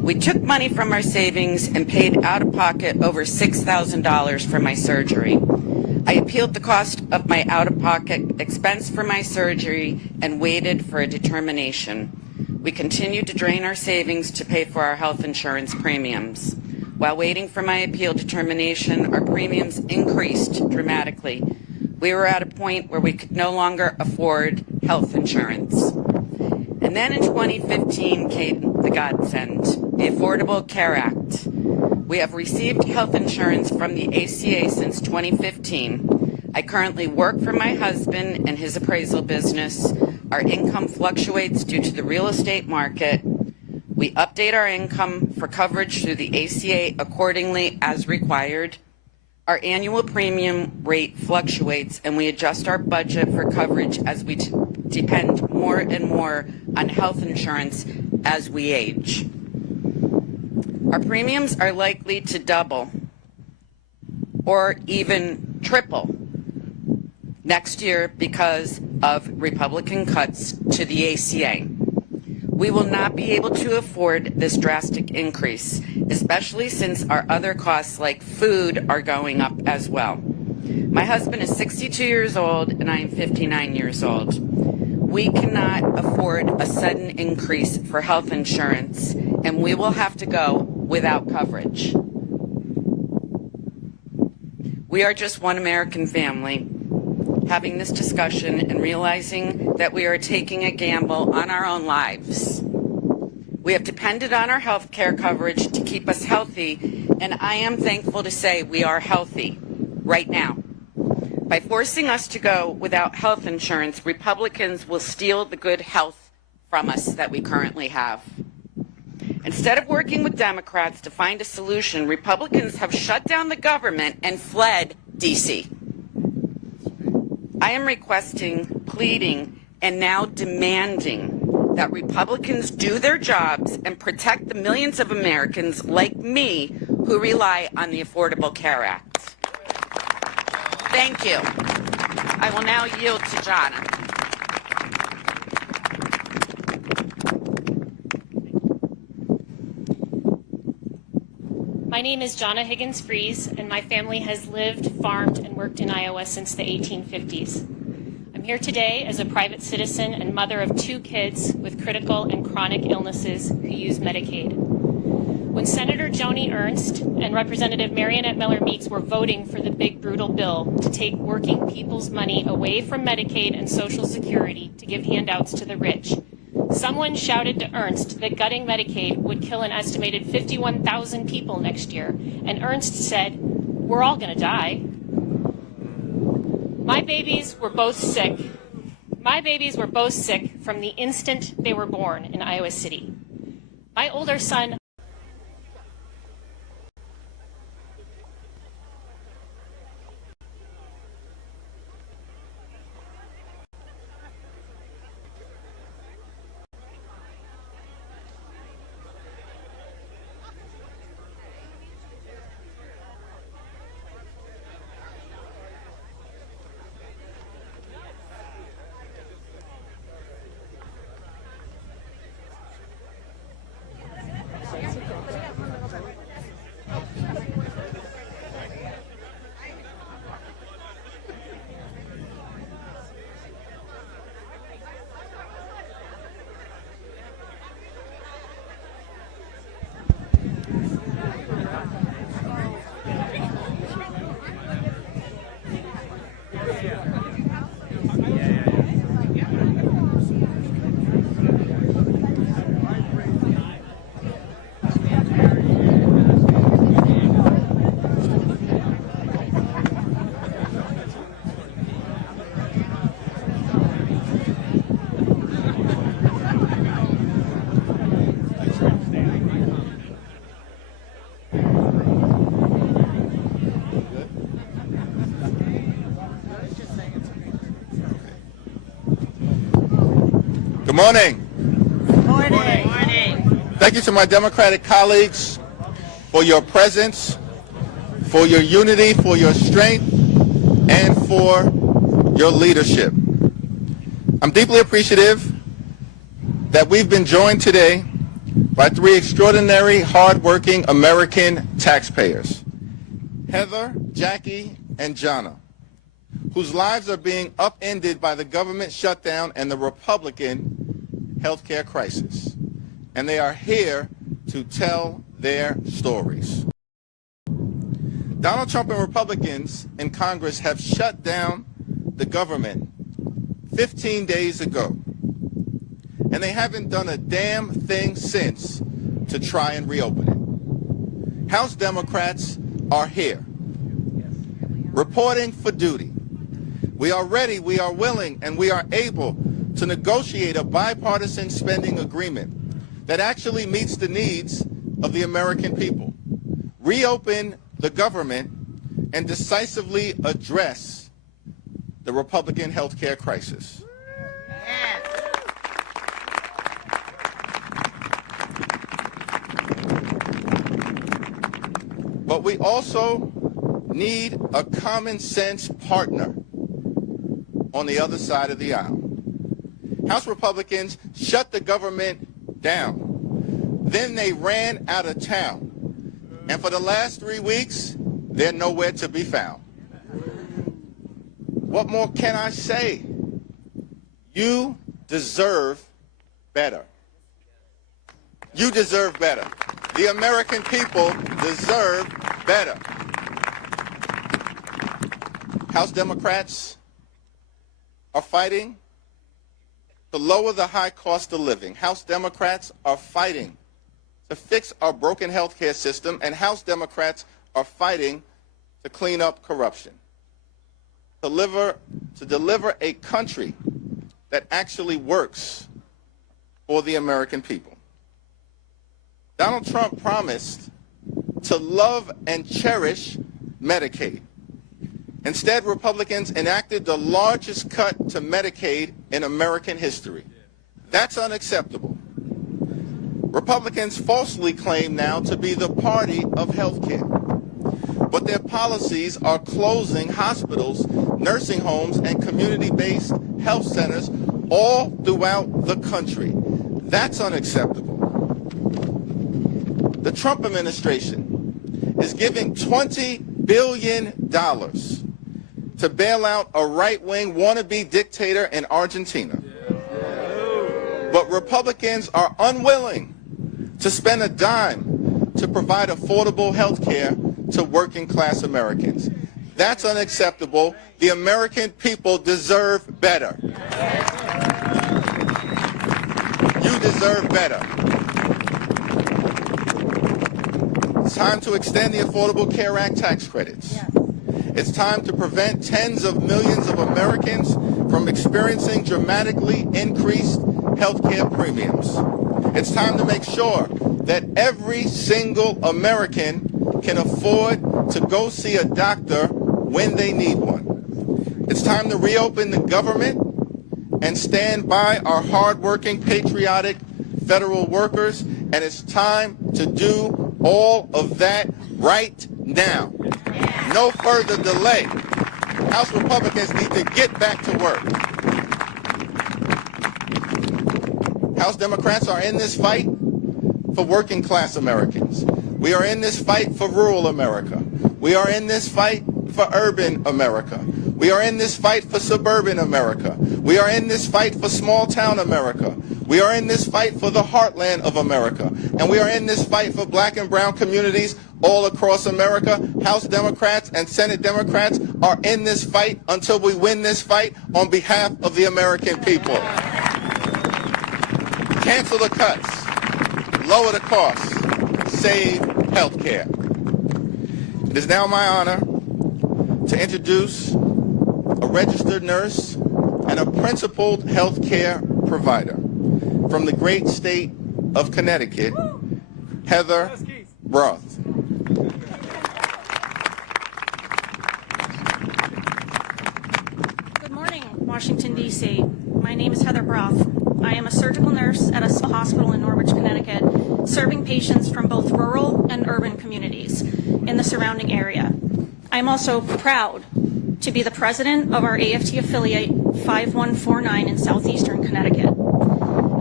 We took money from our savings and paid out of pocket over $6,000 for my surgery. I appealed the cost of my out-of-pocket expense for my surgery and waited for a determination. We continued to drain our savings to pay for our health insurance premiums. While waiting for my appeal determination, our premiums increased dramatically. We were at a point where we could no longer afford health insurance. And then in 2015 came the godsend, the Affordable Care Act. We have received health insurance from the ACA since 2015. I currently work for my husband and his appraisal business. Our income fluctuates due to the real estate market. We update our income for coverage through the ACA accordingly as required. Our annual premium rate fluctuates, and we adjust our budget for coverage as we depend more and more on health insurance as we age. Our premiums are likely to double or even triple next year because of Republican cuts to the ACA. We will not be able to afford this drastic increase, especially since our other costs like food are going up as well. My husband is 62 years old and I am 59 years old. We cannot afford a sudden increase for health insurance, and we will have to go without coverage. We are just one American family having this discussion and realizing that we are taking a gamble on our own lives. We have depended on our health care coverage to keep us healthy, and I am thankful to say we are healthy right now. By forcing us to go without health insurance, Republicans will steal the good health from us that we currently have. Instead of working with Democrats to find a solution, Republicans have shut down the government and fled D.C. I am requesting, pleading, and now demanding that Republicans do their jobs and protect the millions of Americans like me who rely on the Affordable Care Act. Thank you. I will now yield to Jonna. My name is Jonna Higgins-Fries, and my family has lived, farmed, and worked in Iowa since the 1850s. I'm here today as a private citizen and mother of 2 kids with critical and chronic illnesses who use Medicaid. When Senator Joni Ernst and Representative Marionette Miller Meeks were voting for the big brutal bill to take working people's money away from Medicaid and Social Security to give handouts to the rich, someone shouted to Ernst that gutting Medicaid would kill an estimated 51,000 people next year, and Ernst said, "We're all going to die." My babies were both sick. My babies were both sick from the instant they were born in Iowa City. My older son Good morning. Morning. Morning. Thank you to my Democratic colleagues for your presence, for your unity, for your strength, and for your leadership. I'm deeply appreciative that we've been joined today by three extraordinary, hard-working American taxpayers, Heather, Jackie, and Jonna, whose lives are being upended by the government shutdown and the Republican healthcare crisis. And they are here to tell their stories. Donald Trump and Republicans in Congress have shut down the government 15 days ago, and they haven't done a damn thing since to try and reopen it. House Democrats are here, reporting for duty. We are ready, we are willing, and we are able to negotiate a bipartisan spending agreement that actually meets the needs of the American people, reopen the government, and decisively address the Republican health care crisis. But we also need a common sense partner on the other side of the aisle. House Republicans shut the government down. Then they ran out of town. And for the last 3 weeks, they're nowhere to be found. What more can I say? You deserve better. You deserve better. The American people deserve better. House Democrats are fighting to lower the high cost of living. House Democrats are fighting to fix our broken health care system, and House Democrats are fighting to clean up corruption, to deliver a country that actually works for the American people. Donald Trump promised to love and cherish Medicaid. Instead, Republicans enacted the largest cut to Medicaid in American history. That's unacceptable. Republicans falsely claim now to be the party of health care, but their policies are closing hospitals, nursing homes, and community-based health centers all throughout the country. That's unacceptable. The Trump administration is giving $20 billion to bail out a right-wing wannabe dictator in Argentina. But Republicans are unwilling to spend a dime to provide affordable health care to working-class Americans. That's unacceptable. The American people deserve better. You deserve better. It's time to extend the Affordable Care Act tax credits. It's time to prevent tens of millions of Americans from experiencing dramatically increased health care premiums. It's time to make sure that every single American can afford to go see a doctor when they need one. It's time to reopen the government and stand by our hardworking, patriotic federal workers, and it's time to do all of that right now. No further delay. House Republicans need to get back to work. House Democrats are in this fight for working class Americans. We are in this fight for rural America. We are in this fight for urban America. We are in this fight for suburban America. We are in this fight for small town America. We are in this fight for the heartland of America. And we are in this fight for black and brown communities all across America. House Democrats and Senate Democrats are in this fight until we win this fight on behalf of the American people. Cancel the cuts, lower the costs, save health care. It is now my honor to introduce a registered nurse and a principled health care provider from the great state of Connecticut, Heather Broth. Good morning, Washington, D.C. My name is Heather Broth. I am a surgical nurse at a hospital in Norwich, Connecticut, serving patients from both rural and urban communities in the surrounding area. I'm also proud to be the president of our AFT affiliate 5149 in southeastern Connecticut.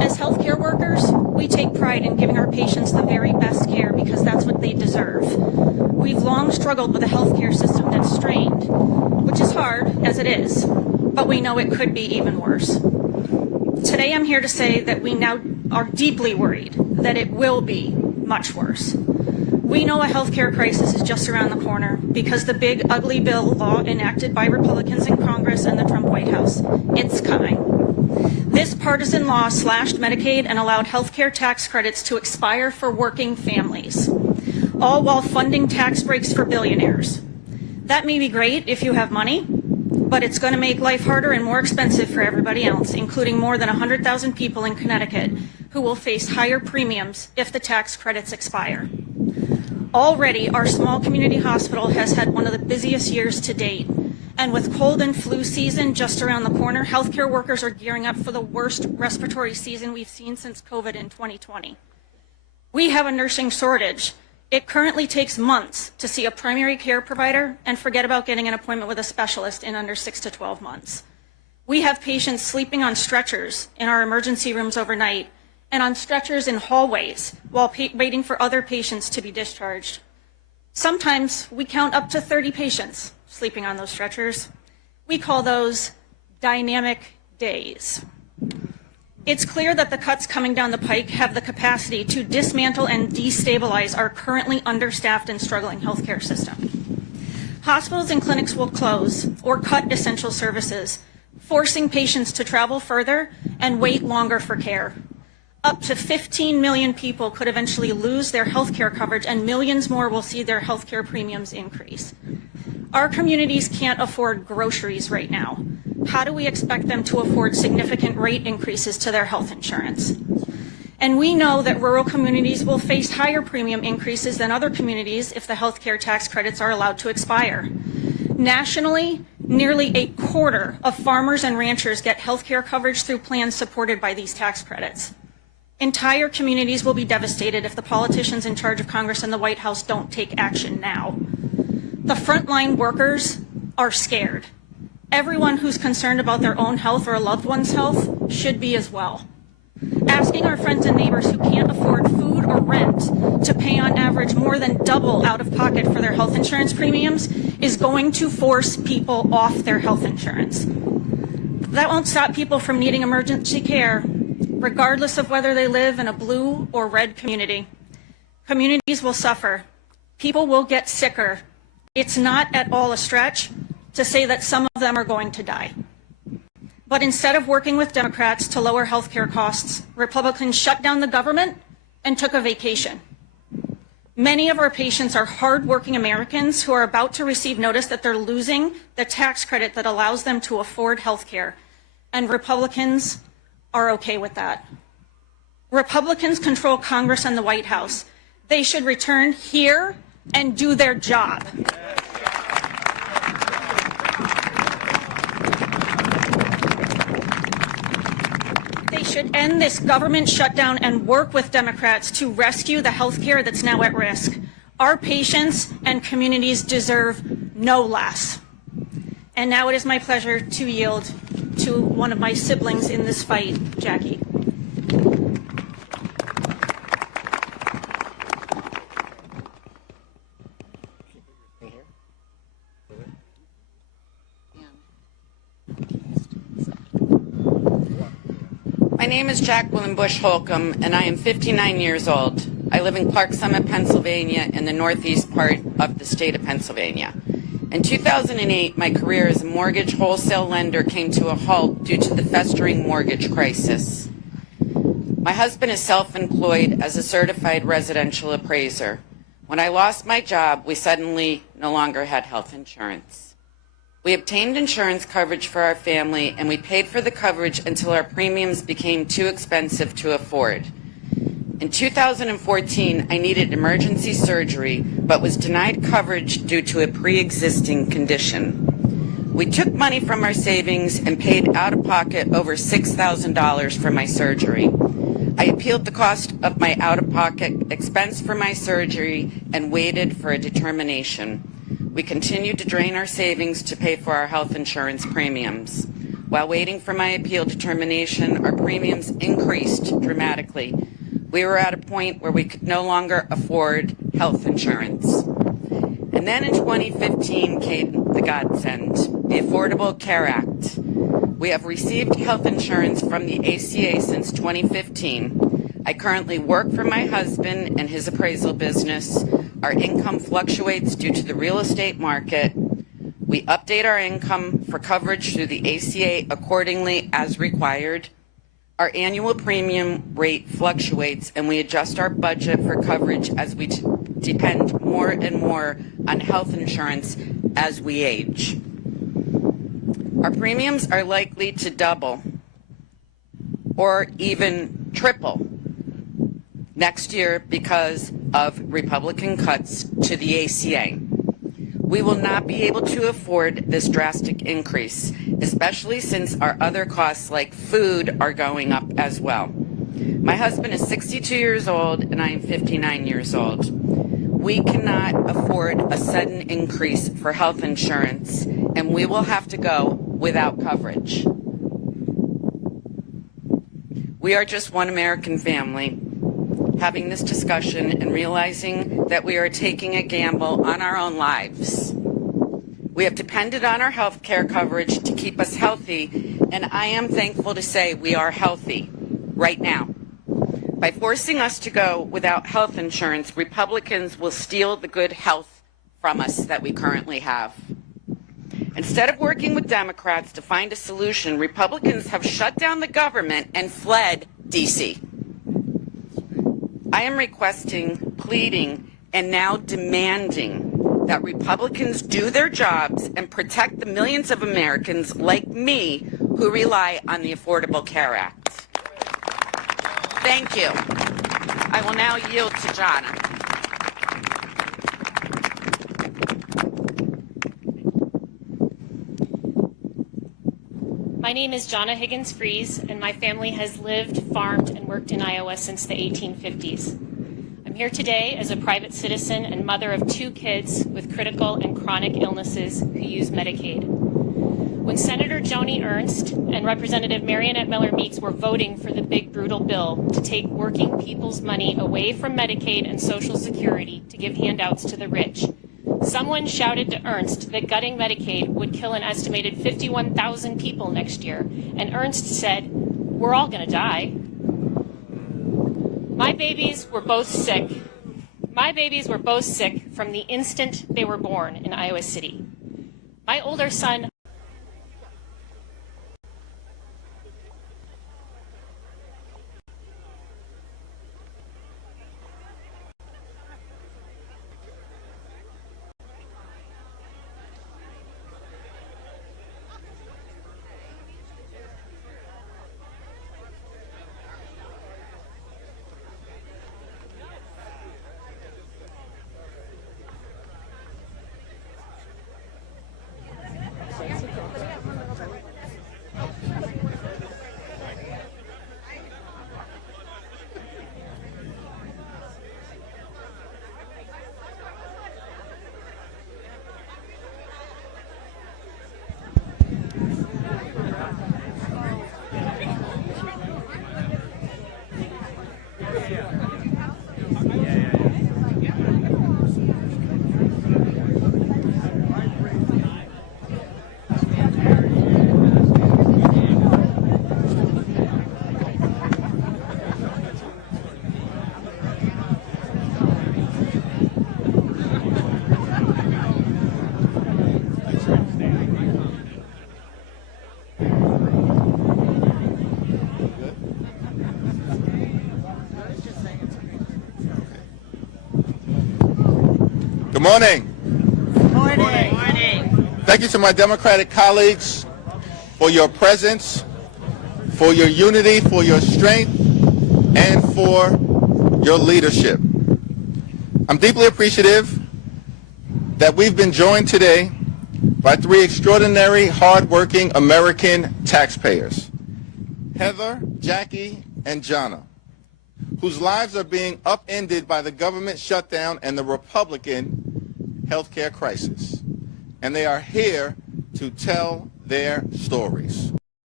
As healthcare workers, we take pride in giving our patients the very best care because that's what they deserve. We've long struggled with a healthcare system that's strained, which is hard, as it is, but we know it could be even worse. Today I'm here to say that we now are deeply worried that it will be much worse. We know a healthcare crisis is just around the corner because the big ugly bill law enacted by Republicans in Congress and the Trump White House, it's coming. This partisan law slashed Medicaid and allowed healthcare tax credits to expire for working families, all while funding tax breaks for billionaires. That may be great if you have money, but it's going to make life harder and more expensive for everybody else, including more than 100,000 people in Connecticut who will face higher premiums if the tax credits expire. Already, our small community hospital has had one of the busiest years to date. And with cold and flu season just around the corner, healthcare workers are gearing up for the worst respiratory season we've seen since COVID in 2020. We have a nursing shortage. It currently takes months to see a primary care provider and forget about getting an appointment with a specialist in under 6 to 12 months. We have patients sleeping on stretchers in our emergency rooms overnight and on stretchers in hallways while waiting for other patients to be discharged. Sometimes we count up to 30 patients sleeping on those stretchers. We call those dynamic days. It's clear that the cuts coming down the pike have the capacity to dismantle and destabilize our currently understaffed and struggling healthcare system. Hospitals and clinics will close or cut essential services, forcing patients to travel further and wait longer for care. Up to 15 million people could eventually lose their healthcare coverage, and millions more will see their healthcare premiums increase. Our communities can't afford groceries right now. How do we expect them to afford significant rate increases to their health insurance? And we know that rural communities will face higher premium increases than other communities if the healthcare tax credits are allowed to expire. Nationally, nearly a quarter of farmers and ranchers get healthcare coverage through plans supported by these tax credits. Entire communities will be devastated if the politicians in charge of Congress and the White House don't take action now. The frontline workers are scared. Everyone who's concerned about their own health or a loved one's health should be as well. Asking our friends and neighbors who can't afford food or rent to pay on average more than double out of pocket for their health insurance premiums is going to force people off their health insurance. That won't stop people from needing emergency care, regardless of whether they live in a blue or red community. Communities will suffer. People will get sicker. It's not at all a stretch to say that some of them are going to die. But instead of working with Democrats to lower health care costs, Republicans shut down the government and took a vacation. Many of our patients are hardworking Americans who are about to receive notice that they're losing the tax credit that allows them to afford health care. And Republicans are okay with that. Republicans control Congress and the White House. They should return here and do their job. They should end this government shutdown and work with Democrats to rescue the health care that's now at risk. Our patients and communities deserve no less. And now it is my pleasure to yield to one of my siblings in this fight, Jackie. My name is Jacqueline Bush Holcomb, and I am 59 years old. I live in Clark Summit, Pennsylvania, in the northeast part of the state of Pennsylvania. In 2008, my career as a mortgage wholesale lender came to a halt due to the festering mortgage crisis. My husband is self-employed as a certified residential appraiser. When I lost my job, we suddenly no longer had health insurance. We obtained insurance coverage for our family, and we paid for the coverage until our premiums became too expensive to afford. In 2014, I needed emergency surgery, but was denied coverage due to a pre-existing condition. We took money from our savings and paid out of pocket over $6,000 for my surgery. I appealed the cost of my out-of-pocket expense for my surgery and waited for a determination. We continued to drain our savings to pay for our health insurance premiums. While waiting for my appeal determination, our premiums increased dramatically. We were at a point where we could no longer afford health insurance. And then in 2015 came the godsend, the Affordable Care Act. We have received health insurance from the ACA since 2015. I currently work for my husband and his appraisal business. Our income fluctuates due to the real estate market. We update our income for coverage through the ACA accordingly as required. Our annual premium rate fluctuates, and we adjust our budget for coverage as we depend more and more on health insurance as we age. Our premiums are likely to double or even triple next year because of Republican cuts to the ACA. We will not be able to afford this drastic increase, especially since our other costs like food are going up as well. My husband is 62 years old and I am 59 years old. We cannot afford a sudden increase for health insurance, and we will have to go without coverage. We are just one American family having this discussion and realizing that we are taking a gamble on our own lives. We have depended on our health care coverage to keep us healthy, and I am thankful to say we are healthy right now. By forcing us to go without health insurance, Republicans will steal the good health from us that we currently have. Instead of working with Democrats to find a solution, Republicans have shut down the government and fled D.C. I am requesting, pleading, and now demanding that Republicans do their jobs and protect the millions of Americans like me who rely on the Affordable Care Act. Thank you. I will now yield to Jonna. My name is Jonna Higgins-Fries, and my family has lived, farmed, and worked in Iowa since the 1850s. I'm here today as a private citizen and mother of 2 kids with critical and chronic illnesses who use Medicaid. When Senator Joni Ernst and Representative Marionette Miller-Meeks were voting for the big brutal bill to take working people's money away from Medicaid and Social Security to give handouts to the rich, someone shouted to Ernst that gutting Medicaid would kill an estimated 51,000 people next year, and Ernst said, "We're all gonna die." My babies were both sick. My babies were both sick from the instant they were born in Iowa City. My older son Good morning. Morning. Thank you to my Democratic colleagues for your presence, for your unity, for your strength, and for your leadership. I'm deeply appreciative that we've been joined today by 3 extraordinary, hardworking American taxpayers, Heather, Jackie, and Jonna, whose lives are being upended by the government shutdown and the Republican healthcare crisis. And they are here to tell their stories.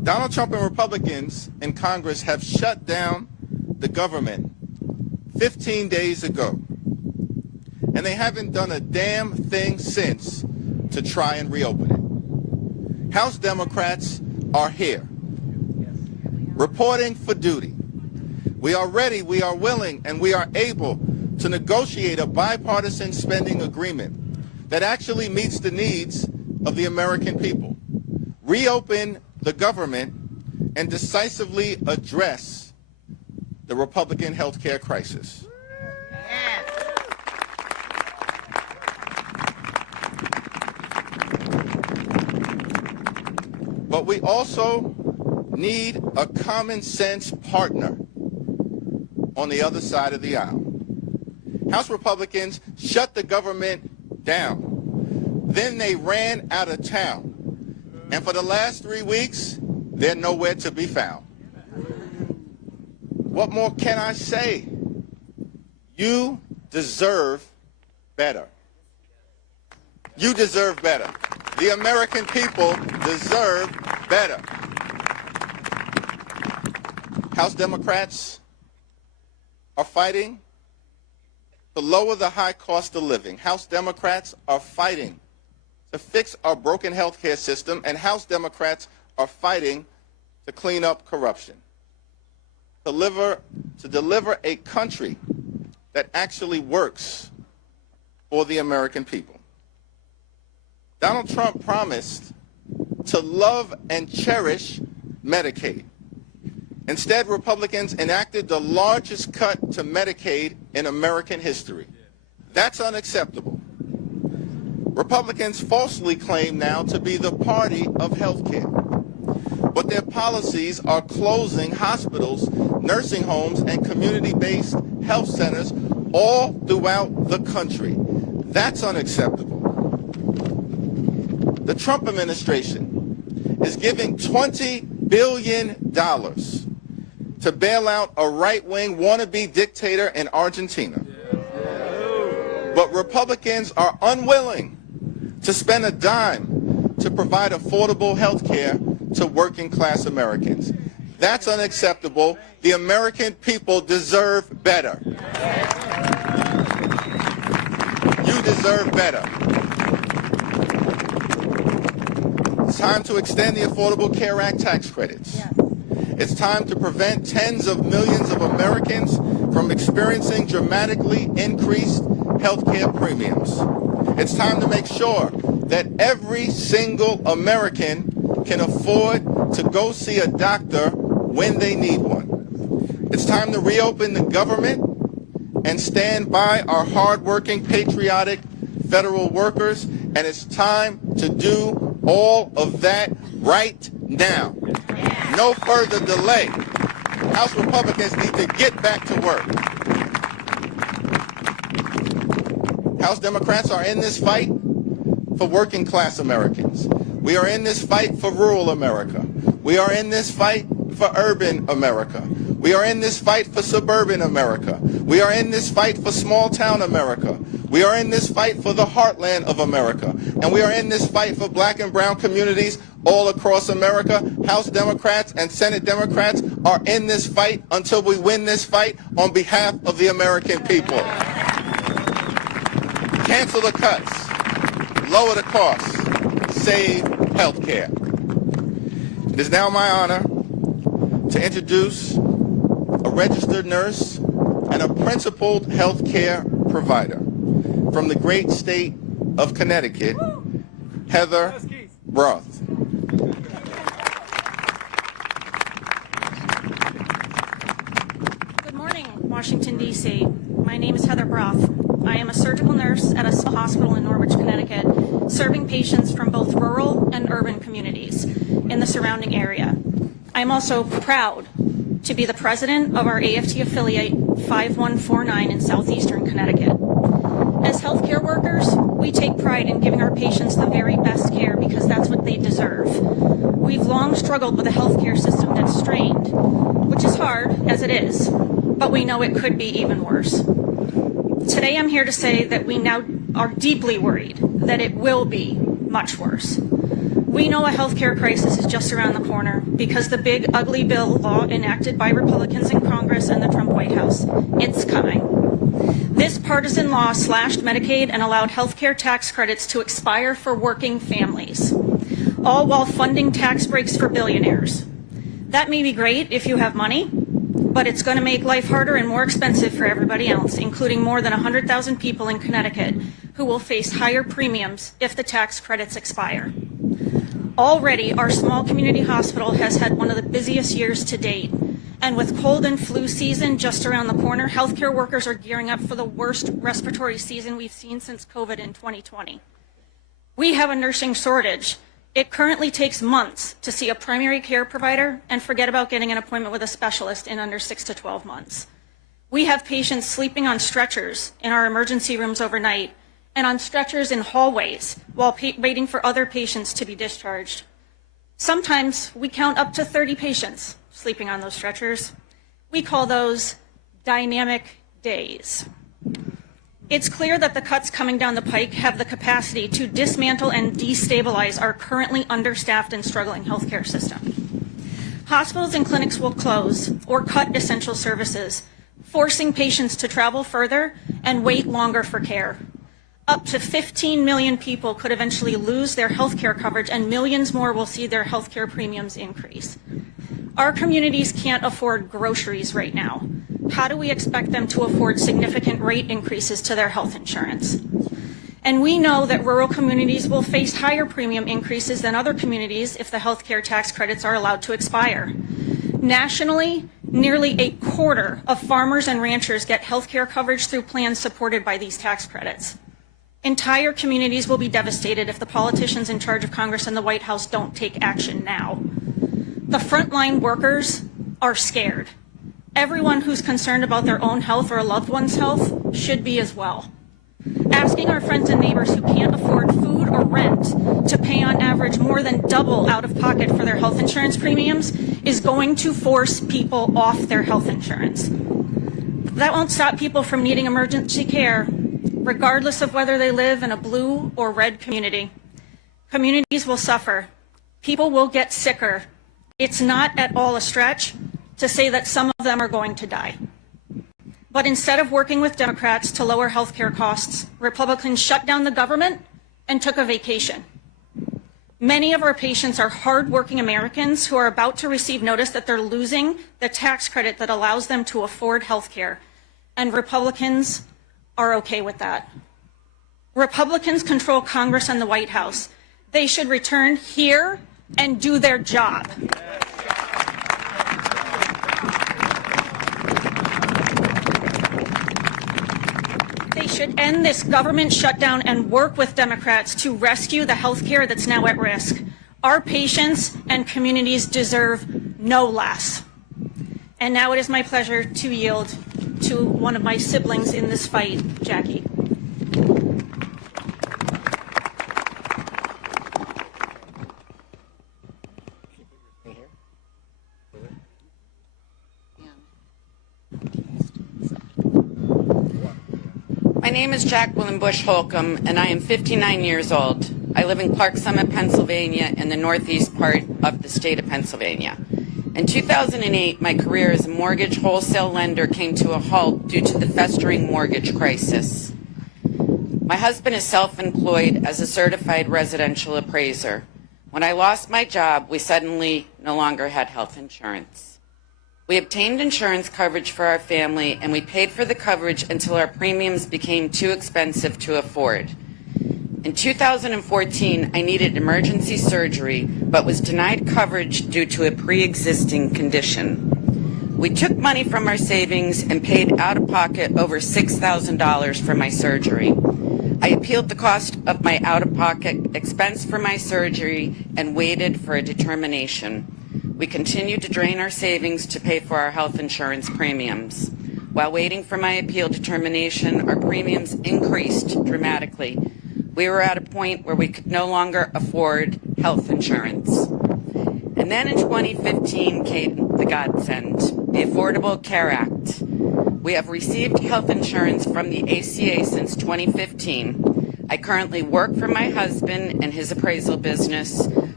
Donald Trump and Republicans in Congress have shut down the government 15 days ago, and they haven't done a damn thing since to try and reopen it. House Democrats are here, reporting for duty. We are ready, we are willing, and we are able to negotiate a bipartisan spending agreement that actually meets the needs of the American people. Reopen the government and decisively address the Republican health care crisis. But we also need a common sense partner on the other side of the aisle. House Republicans shut the government down. Then they ran out of town. And for the last 3 weeks, they're nowhere to be found. What more can I say? You deserve better. You deserve better. The American people deserve better. House Democrats are fighting to lower the high cost of living. House Democrats are fighting to fix our broken health care system, and House Democrats are fighting to clean up corruption. To deliver a country that actually works for the American people. Donald Trump promised to love and cherish Medicaid. Instead, Republicans enacted the largest cut to Medicaid in American history. That's unacceptable. Republicans falsely claim now to be the party of health care, but their policies are closing hospitals, nursing homes, and community-based health centers all throughout the country. That's unacceptable. The Trump administration is giving $20 billion to bail out a right-wing wannabe dictator in Argentina. But Republicans are unwilling to spend a dime to provide affordable health care to working-class Americans. That's unacceptable. The American people deserve better. You deserve better. It's time to extend the Affordable Care Act tax credits. It's time to prevent tens of millions of Americans from experiencing dramatically increased health care premiums. It's time to make sure that every single American can afford to go see a doctor when they need one. It's time to reopen the government and stand by our hardworking, patriotic federal workers, and it's time to do all of that right now. No further delay. House Republicans need to get back to work. House Democrats are in this fight for working class Americans. We are in this fight for rural America. We are in this fight for urban America. We are in this fight for suburban America. We are in this fight for small town America. We are in this fight for the heartland of America. And we are in this fight for black and brown communities all across America. House Democrats and Senate Democrats are in this fight until we win this fight on behalf of the American people. Cancel the cuts, lower the costs, save health care. It is now my honor to introduce a registered nurse and a principled health care provider from the great state of Connecticut, Heather Broth. Good morning, Washington, D.C. My name is Heather Broth. I am a surgical nurse at a hospital in Norwich, Connecticut, serving patients from both rural and urban communities in the surrounding area. I am also proud to be the president of our AFT affiliate 5149 in southeastern Connecticut. As healthcare workers, we take pride in giving our patients the very best care because that's what they deserve. We've long struggled with a healthcare system that's strained, which is hard as it is, but we know it could be even worse. Today I'm here to say that we now are deeply worried that it will be much worse. We know a healthcare crisis is just around the corner because the big ugly bill law enacted by Republicans in Congress and the Trump White House. It's coming. This partisan law slashed Medicaid and allowed healthcare tax credits to expire for working families, all while funding tax breaks for billionaires. That may be great if you have money, but it's going to make life harder and more expensive for everybody else, including more than 100,000 people in Connecticut who will face higher premiums if the tax credits expire. Already, our small community hospital has had one of the busiest years to date. And with cold and flu season just around the corner, healthcare workers are gearing up for the worst respiratory season we've seen since COVID in 2020. We have a nursing shortage. It currently takes months to see a primary care provider and forget about getting an appointment with a specialist in under 6 to 12 months. We have patients sleeping on stretchers in our emergency rooms overnight and on stretchers in hallways while waiting for other patients to be discharged. Sometimes we count up to 30 patients sleeping on those stretchers. We call those dynamic days. It's clear that the cuts coming down the pike have the capacity to dismantle and destabilize our currently understaffed and struggling healthcare system. Hospitals and clinics will close or cut essential services, forcing patients to travel further and wait longer for care. Up to 15 million people could eventually lose their health care coverage, and millions more will see their health care premiums increase. Our communities can't afford groceries right now. How do we expect them to afford significant rate increases to their health insurance? And we know that rural communities will face higher premium increases than other communities if the health care tax credits are allowed to expire. Nationally, nearly a quarter of farmers and ranchers get health care coverage through plans supported by these tax credits. Entire communities will be devastated if the politicians in charge of Congress and the White House don't take action now. The frontline workers are scared. Everyone who's concerned about their own health or a loved one's health should be as well. Asking our friends and neighbors who can't afford food or rent to pay on average more than double out of pocket for their health insurance premiums is going to force people off their health insurance. That won't stop people from needing emergency care, regardless of whether they live in a blue or red community. Communities will suffer. People will get sicker. It's not at all a stretch to say that some of them are going to die. But instead of working with Democrats to lower health care costs, Republicans shut down the government and took a vacation. Many of our patients are hardworking Americans who are about to receive notice that they're losing the tax credit that allows them to afford health care. And Republicans are okay with that. Republicans control Congress and the White House. They should return here and do their job. They should end this government shutdown and work with Democrats to rescue the health care that's now at risk. Our patients and communities deserve no less. And now it is my pleasure to yield to one of my siblings in this fight, Jackie. My name is Jacqueline Bush Holcomb, and I am 59 years old. I live in Clark Summit, Pennsylvania, in the northeast part of the state of Pennsylvania. In 2008, my career as a mortgage wholesale lender came to a halt due to the festering mortgage crisis. My husband is self-employed as a certified residential appraiser. When I lost my job, we suddenly no longer had health insurance. We obtained insurance coverage for our family, and we paid for the coverage until our premiums became too expensive to afford. In 2014, I needed emergency surgery, but was denied coverage due to a pre-existing condition. We took money from our savings and paid out of pocket over $6,000 for my surgery. I appealed the cost of my out-of-pocket expense for my surgery and waited for a determination. We continued to drain our savings to pay for our health insurance premiums. While waiting for my appeal determination, our premiums increased dramatically. We were at a point where we could no longer afford health insurance. And then in 2015 came the godsend, the Affordable Care Act. We have received health insurance from the ACA since 2015. I currently work for my husband and his appraisal business,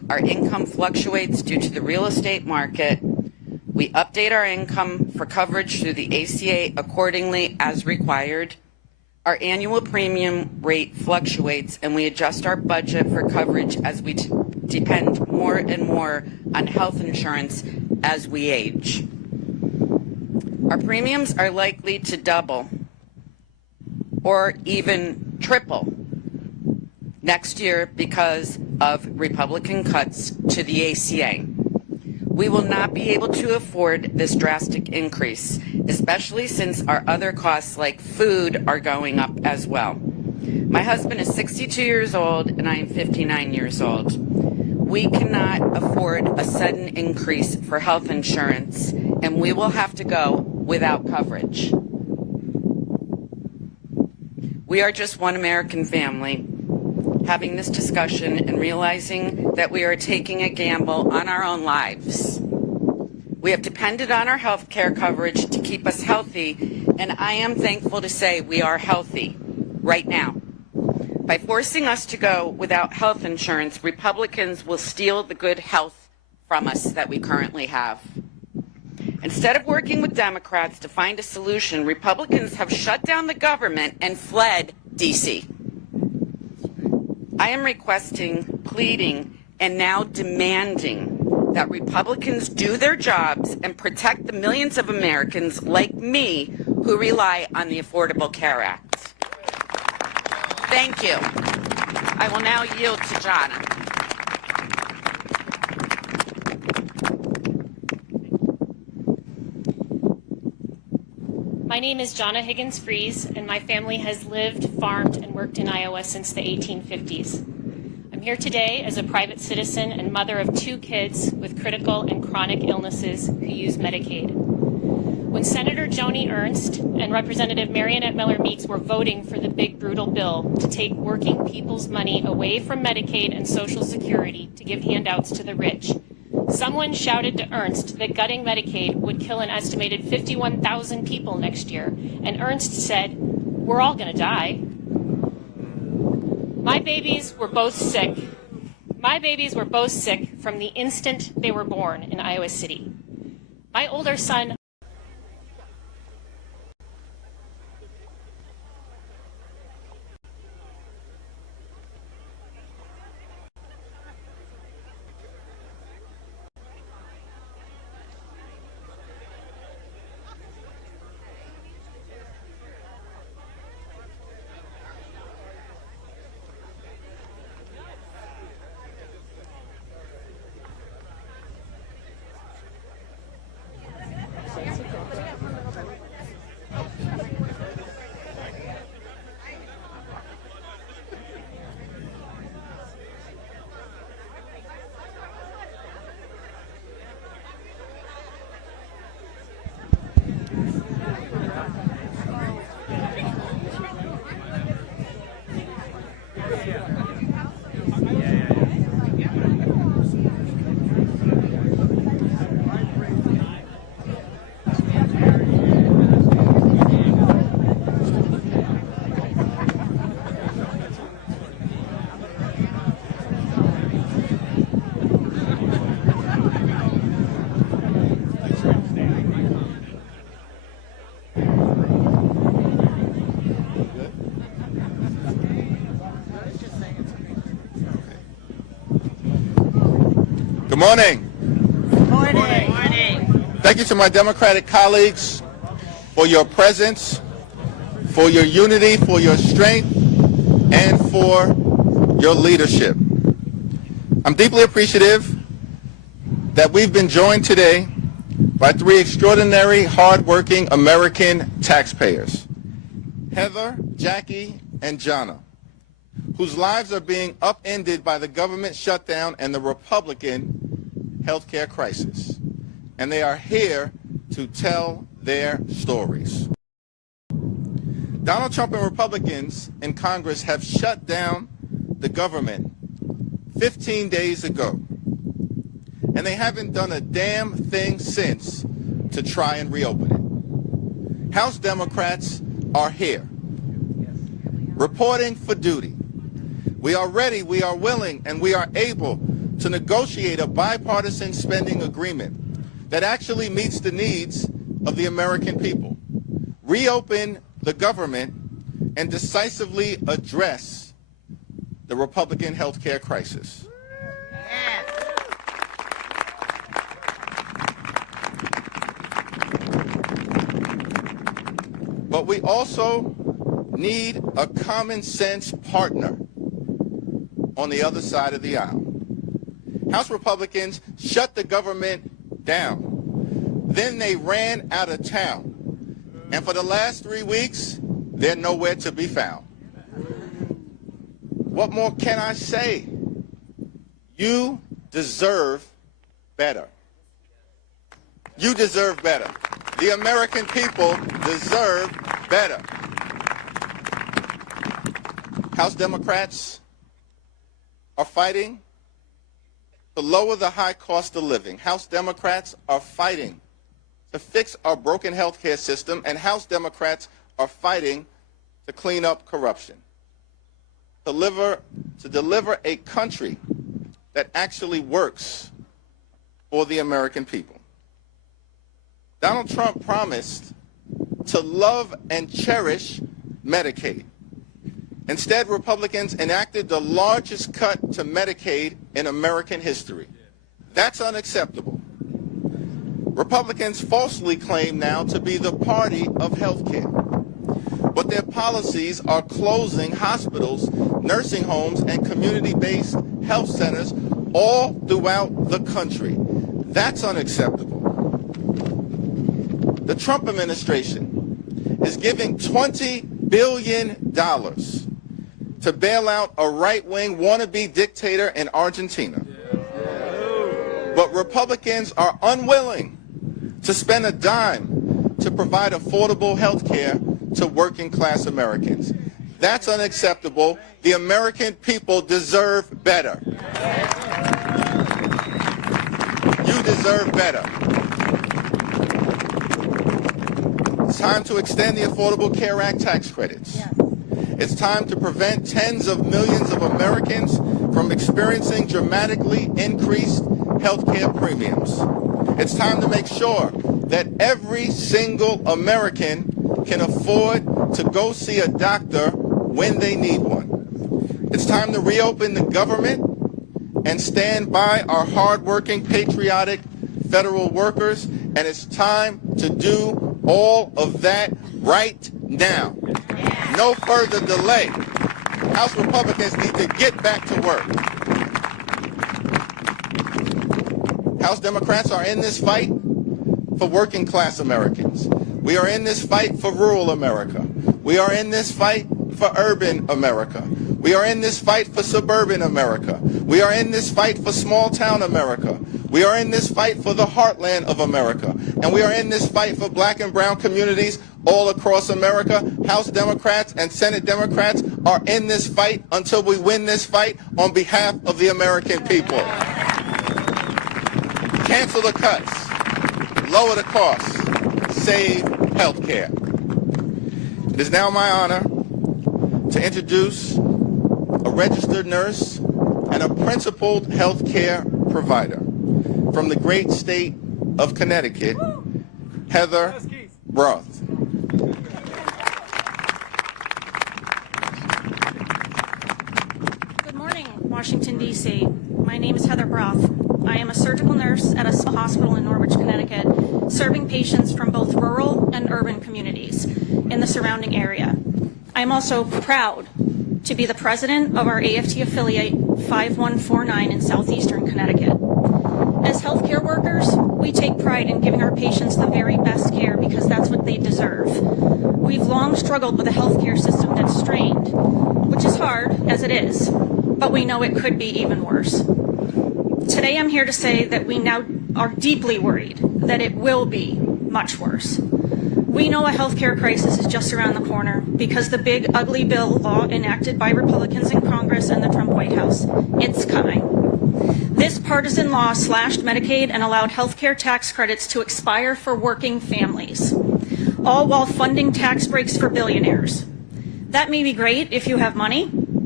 Our income fluctuates due to the real estate market. We update our income for coverage through the ACA accordingly as required. Our annual premium rate fluctuates, and we adjust our budget for coverage as we depend more and more on health insurance as we age. Our premiums are likely to double or even triple next year because of Republican cuts to the ACA. We will not be able to afford this drastic increase, especially since our other costs like food are going up as well. My husband is 62 years old and I am 59 years old. We cannot afford a sudden increase for health insurance, and we will have to go without coverage. We are just one American family having this discussion and realizing that we are taking a gamble on our own lives. We have depended on our health care coverage to keep us healthy, and I am thankful to say we are healthy right now. By forcing us to go without health insurance, Republicans will steal the good health from us that we currently have. Instead of working with Democrats to find a solution, Republicans have shut down the government and fled D.C. I am requesting, pleading, and now demanding that Republicans do their jobs and protect the millions of Americans like me who rely on the Affordable Care Act. Thank you. I will now yield to Jonna. My name is Jonna Higgins-Fries, and my family has lived, farmed, and worked in Iowa since the 1850s. I'm here today as a private citizen and mother of 2 kids with critical and chronic illnesses who use Medicaid. When Senator Joni Ernst and Representative Marionette Miller-Meeks were voting for the big, brutal bill to take working people's money away from Medicaid and Social Security to give handouts to the rich, someone shouted to Ernst that gutting Medicaid would kill an estimated 51,000 people next year, and Ernst said, "We're all going to die." My babies were both sick. My babies were both sick from the instant they were born in Iowa City. My older son Good morning. Morning. Thank you to my Democratic colleagues for your presence, for your unity, for your strength, and for your leadership. I'm deeply appreciative that we've been joined today by 3 extraordinary, hardworking American taxpayers, Heather, Jackie, and Jonna, whose lives are being upended by the government shutdown and the Republican healthcare crisis. And they are here to tell their stories. Donald Trump and Republicans in Congress have shut down the government 15 days ago. And they haven't done a damn thing since to try and reopen it. House Democrats are here, reporting for duty. We are ready, we are willing, and we are able to negotiate a bipartisan spending agreement that actually meets the needs of the American people, reopen the government, and decisively address the Republican health care crisis. But we also need a common sense partner on the other side of the aisle. House Republicans shut the government down. Then they ran out of town. And for the last 3 weeks, they're nowhere to be found. What more can I say? You deserve better. You deserve better. The American people deserve better. House Democrats are fighting to lower the high cost of living. House Democrats are fighting to fix our broken health care system, and House Democrats are fighting to clean up corruption, to deliver a country that actually works for the American people. Donald Trump promised to love and cherish Medicaid. Instead, Republicans enacted the largest cut to Medicaid in American history. That's unacceptable. Republicans falsely claim now to be the party of health care, but their policies are closing hospitals, nursing homes, and community-based health centers all throughout the country. That's unacceptable. The Trump administration is giving $20 billion to bail out a right-wing wannabe dictator in Argentina. But Republicans are unwilling to spend a dime to provide affordable health care to working-class Americans. That's unacceptable. The American people deserve better. You deserve better. It's time to extend the Affordable Care Act tax credits. It's time to prevent tens of millions of Americans from experiencing dramatically increased health care premiums. It's time to make sure that every single American can afford to go see a doctor when they need one. It's time to reopen the government and stand by our hardworking, patriotic federal workers, and it's time to do all of that right now. No further delay. House Republicans need to get back to work. House Democrats are in this fight for working class Americans. We are in this fight for rural America. We are in this fight for urban America. We are in this fight for suburban America. We are in this fight for small town America. We are in this fight for the heartland of America. And we are in this fight for black and brown communities all across America. House Democrats and Senate Democrats are in this fight until we win this fight on behalf of the American people. Cancel the cuts, lower the costs, save health care. It is now my honor to introduce a registered nurse and a principled health care provider from the great state of Connecticut, Heather Broth. Good morning, Washington, D.C. My name is Heather Broth. I am a surgical nurse at a hospital in Norwich, Connecticut, serving patients from both rural and urban communities in the surrounding area. I am also proud to be the president of our AFT affiliate 5149 in southeastern Connecticut. As healthcare workers, we take pride in giving our patients the very best care because that's what they deserve. We've long struggled with a healthcare system that's strained, which is hard as it is, but we know it could be even worse. Today I'm here to say that we now are deeply worried that it will be much worse. We know a healthcare crisis is just around the corner because the big ugly bill law enacted by Republicans in Congress and the Trump White House, it's coming. This partisan law slashed Medicaid and allowed healthcare tax credits to expire for working families, all while funding tax breaks for billionaires. That may be great if you have money,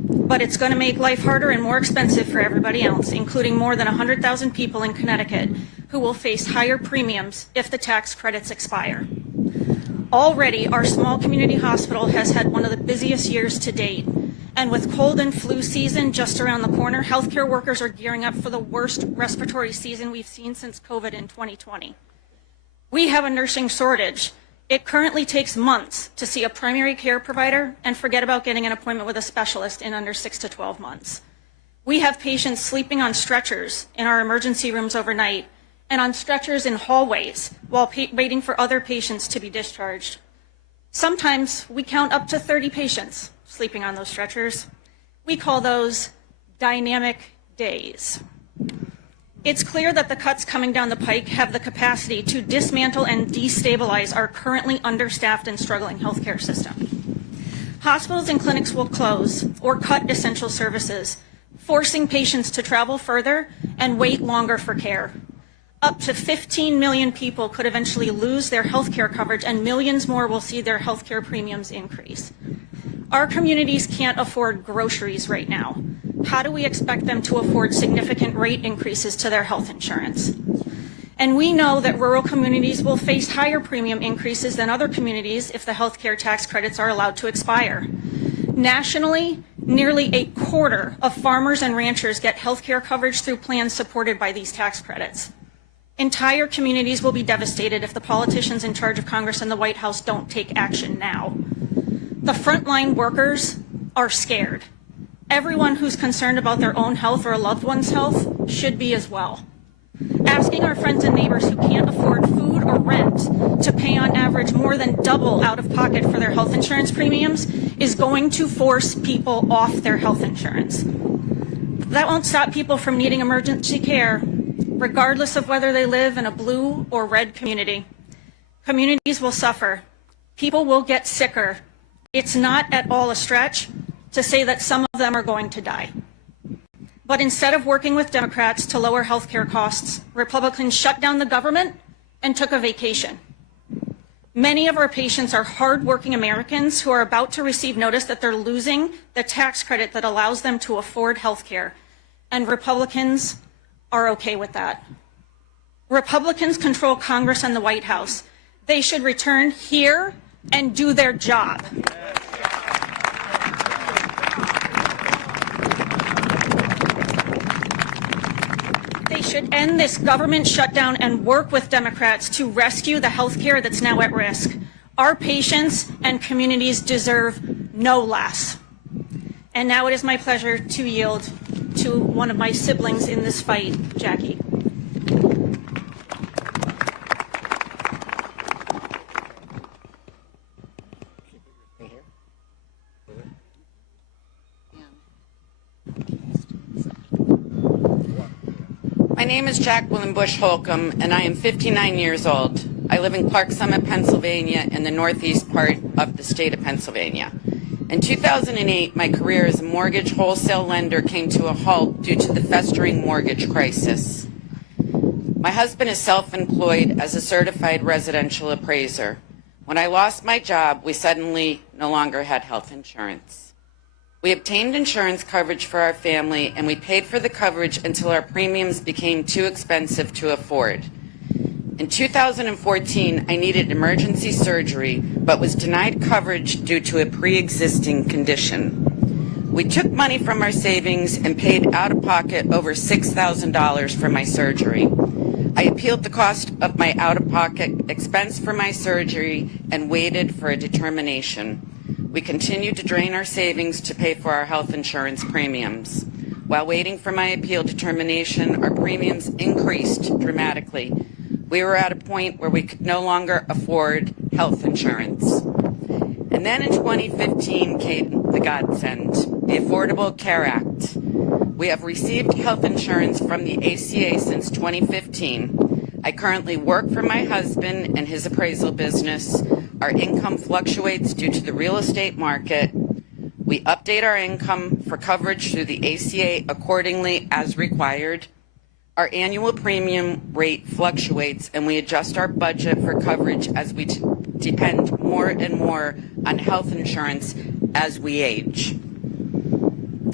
but it's going to make life harder and more expensive for everybody else, including more than 100,000 people in Connecticut who will face higher premiums if the tax credits expire. Already, our small community hospital has had one of the busiest years to date. And with cold and flu season just around the corner, healthcare workers are gearing up for the worst respiratory season we've seen since COVID in 2020. We have a nursing shortage. It currently takes months to see a primary care provider, and forget about getting an appointment with a specialist in under 6 to 12 months. We have patients sleeping on stretchers in our emergency rooms overnight and on stretchers in hallways while waiting for other patients to be discharged. Sometimes we count up to 30 patients sleeping on those stretchers. We call those dynamic days. It's clear that the cuts coming down the pike have the capacity to dismantle and destabilize our currently understaffed and struggling healthcare system. Hospitals and clinics will close or cut essential services, forcing patients to travel further and wait longer for care. Up to 15 million people could eventually lose their healthcare coverage, and millions more will see their healthcare premiums increase. Our communities can't afford groceries right now. How do we expect them to afford significant rate increases to their health insurance? And we know that rural communities will face higher premium increases than other communities if the healthcare tax credits are allowed to expire. Nationally, nearly a quarter of farmers and ranchers get healthcare coverage through plans supported by these tax credits. Entire communities will be devastated if the politicians in charge of Congress and the White House don't take action now. The frontline workers are scared. Everyone who's concerned about their own health or a loved one's health should be as well. Asking our friends and neighbors who can't afford food or rent to pay on average more than double out of pocket for their health insurance premiums is going to force people off their health insurance. That won't stop people from needing emergency care, regardless of whether they live in a blue or red community. Communities will suffer. People will get sicker. It's not at all a stretch to say that some of them are going to die. But instead of working with Democrats to lower health care costs, Republicans shut down the government and took a vacation. Many of our patients are hardworking Americans who are about to receive notice that they're losing the tax credit that allows them to afford health care, and Republicans are okay with that. Republicans control Congress and the White House. They should return here and do their job. They should end this government shutdown and work with Democrats to rescue the health care that's now at risk. Our patients and communities deserve no less. And now it is my pleasure to yield to one of my siblings in this fight, Jackie. My name is Jacqueline Bush Holcomb, and I am 59 years old. I live in Clark Summit, Pennsylvania, in the northeast part of the state of Pennsylvania. In 2008, my career as a mortgage wholesale lender came to a halt due to the festering mortgage crisis. My husband is self-employed as a certified residential appraiser. When I lost my job, we suddenly no longer had health insurance. We obtained insurance coverage for our family, and we paid for the coverage until our premiums became too expensive to afford. In 2014, I needed emergency surgery, but was denied coverage due to a pre-existing condition. We took money from our savings and paid out of pocket over $6,000 for my surgery. I appealed the cost of my out-of-pocket expense for my surgery and waited for a determination. We continued to drain our savings to pay for our health insurance premiums. While waiting for my appeal determination, our premiums increased dramatically. We were at a point where we could no longer afford health insurance. And then in 2015 came the godsend, the Affordable Care Act. We have received health insurance from the ACA since 2015. I currently work for my husband and his appraisal business. Our income fluctuates due to the real estate market. We update our income for coverage through the ACA accordingly as required. Our annual premium rate fluctuates, and we adjust our budget for coverage as we depend more and more on health insurance as we age.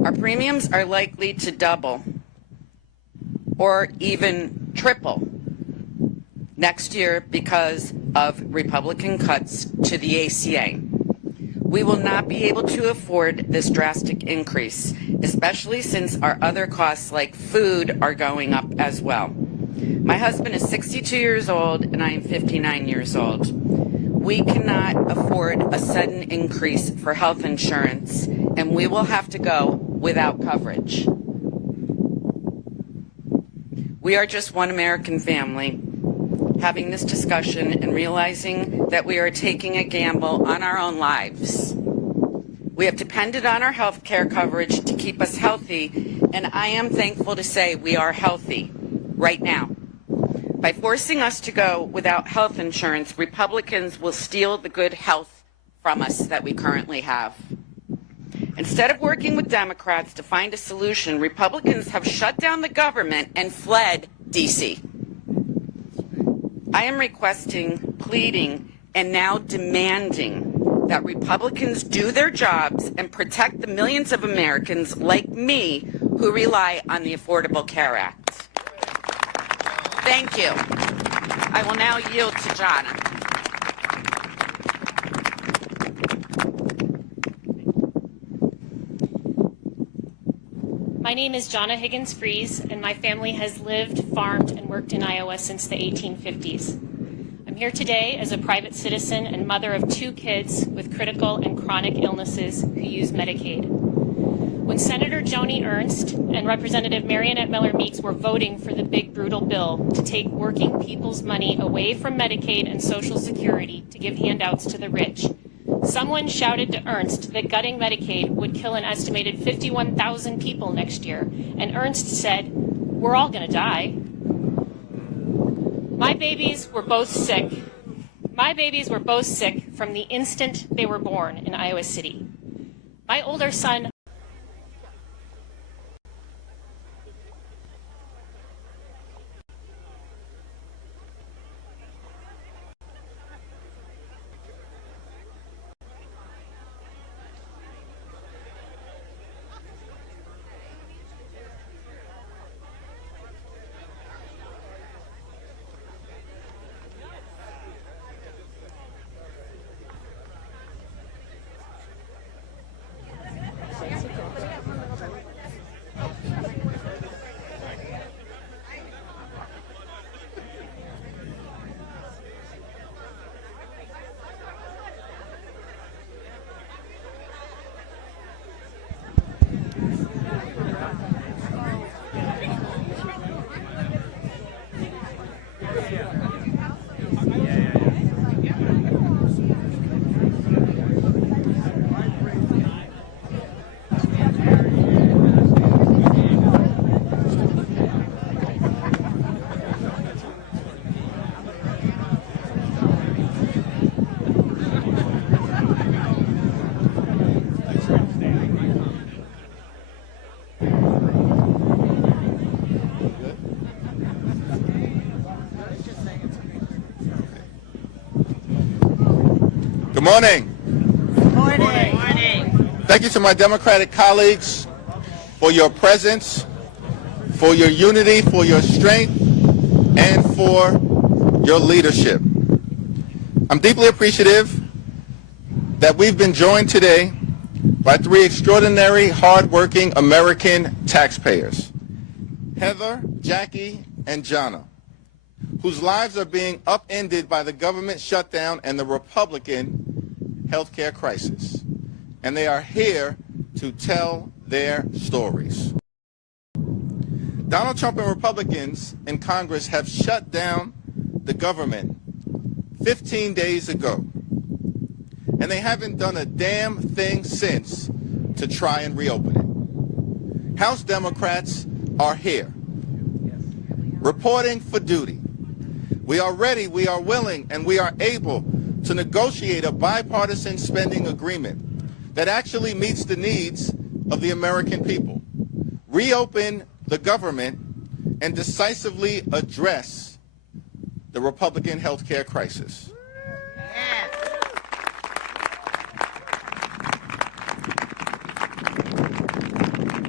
Our premiums are likely to double or even triple next year because of Republican cuts to the ACA. We will not be able to afford this drastic increase, especially since our other costs like food are going up as well. My husband is 62 years old and I am 59 years old. We cannot afford a sudden increase for health insurance, and we will have to go without coverage. We are just one American family having this discussion and realizing that we are taking a gamble on our own lives. We have depended on our health care coverage to keep us healthy, and I am thankful to say we are healthy right now. By forcing us to go without health insurance, Republicans will steal the good health from us that we currently have. Instead of working with Democrats to find a solution, Republicans have shut down the government and fled D.C. I am requesting, pleading, and now demanding that Republicans do their jobs and protect the millions of Americans like me who rely on the Affordable Care Act. Thank you. I will now yield to Jonna. My name is Jonna Higgins-Fries, and my family has lived, farmed, and worked in Iowa since the 1850s. I'm here today as a private citizen and mother of 2 kids with critical and chronic illnesses who use Medicaid. When Senator Joni Ernst and Representative Marionette Miller-Meeks were voting for the big brutal bill to take working people's money away from Medicaid and Social Security to give handouts to the rich, someone shouted to Ernst that gutting Medicaid would kill an estimated 51,000 people next year, and Ernst said, "We're all going to die." My babies were both sick. My babies were both sick from the instant they were born in Iowa City. My older son Good morning. Thank you to my Democratic colleagues for your presence, for your unity, for your strength, and for your leadership. I'm deeply appreciative that we've been joined today by 3 extraordinary, hardworking American taxpayers, Heather, Jackie, and Jonna, whose lives are being upended by the government shutdown and the Republican health care crisis. And they are here to tell their stories. Donald Trump and Republicans in Congress have shut down the government 15 days ago. And they haven't done a damn thing since to try and reopen it. House Democrats are here, reporting for duty. We are ready, we are willing, and we are able to negotiate a bipartisan spending agreement that actually meets the needs of the American people, reopen the government, and decisively address the Republican health care crisis.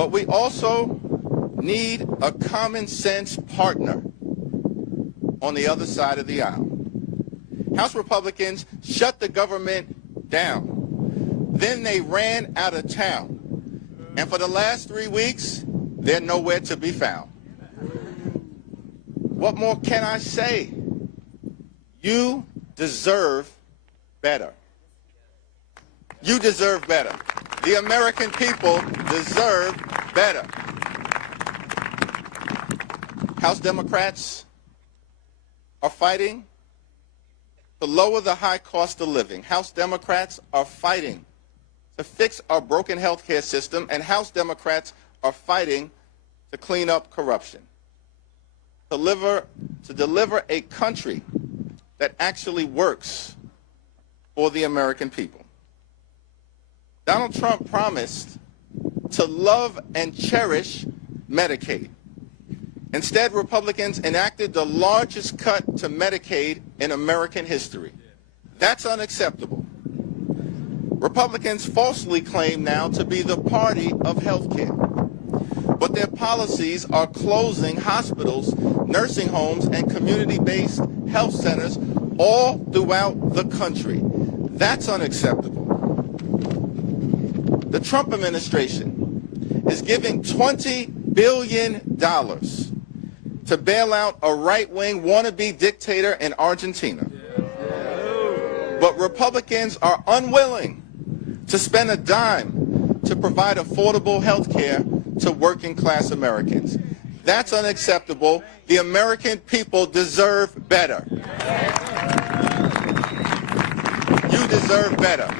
But we also need a common sense partner on the other side of the aisle. House Republicans shut the government down. Then they ran out of town. And for the last 3 weeks, they're nowhere to be found. What more can I say? You deserve better. You deserve better. The American people deserve better. House Democrats are fighting to lower the high cost of living. House Democrats are fighting to fix our broken health care system, and House Democrats are fighting to clean up corruption, to deliver a country that actually works for the American people. Donald Trump promised to love and cherish Medicaid. Instead, Republicans enacted the largest cut to Medicaid in American history. That's unacceptable. Republicans falsely claim now to be the party of health care, but their policies are closing hospitals, nursing homes, and community-based health centers all throughout the country. That's unacceptable. The Trump administration is giving $20 billion to bail out a right-wing wannabe dictator in Argentina. But Republicans are unwilling to spend a dime to provide affordable health care to working-class Americans. That's unacceptable. The American people deserve better. You deserve better.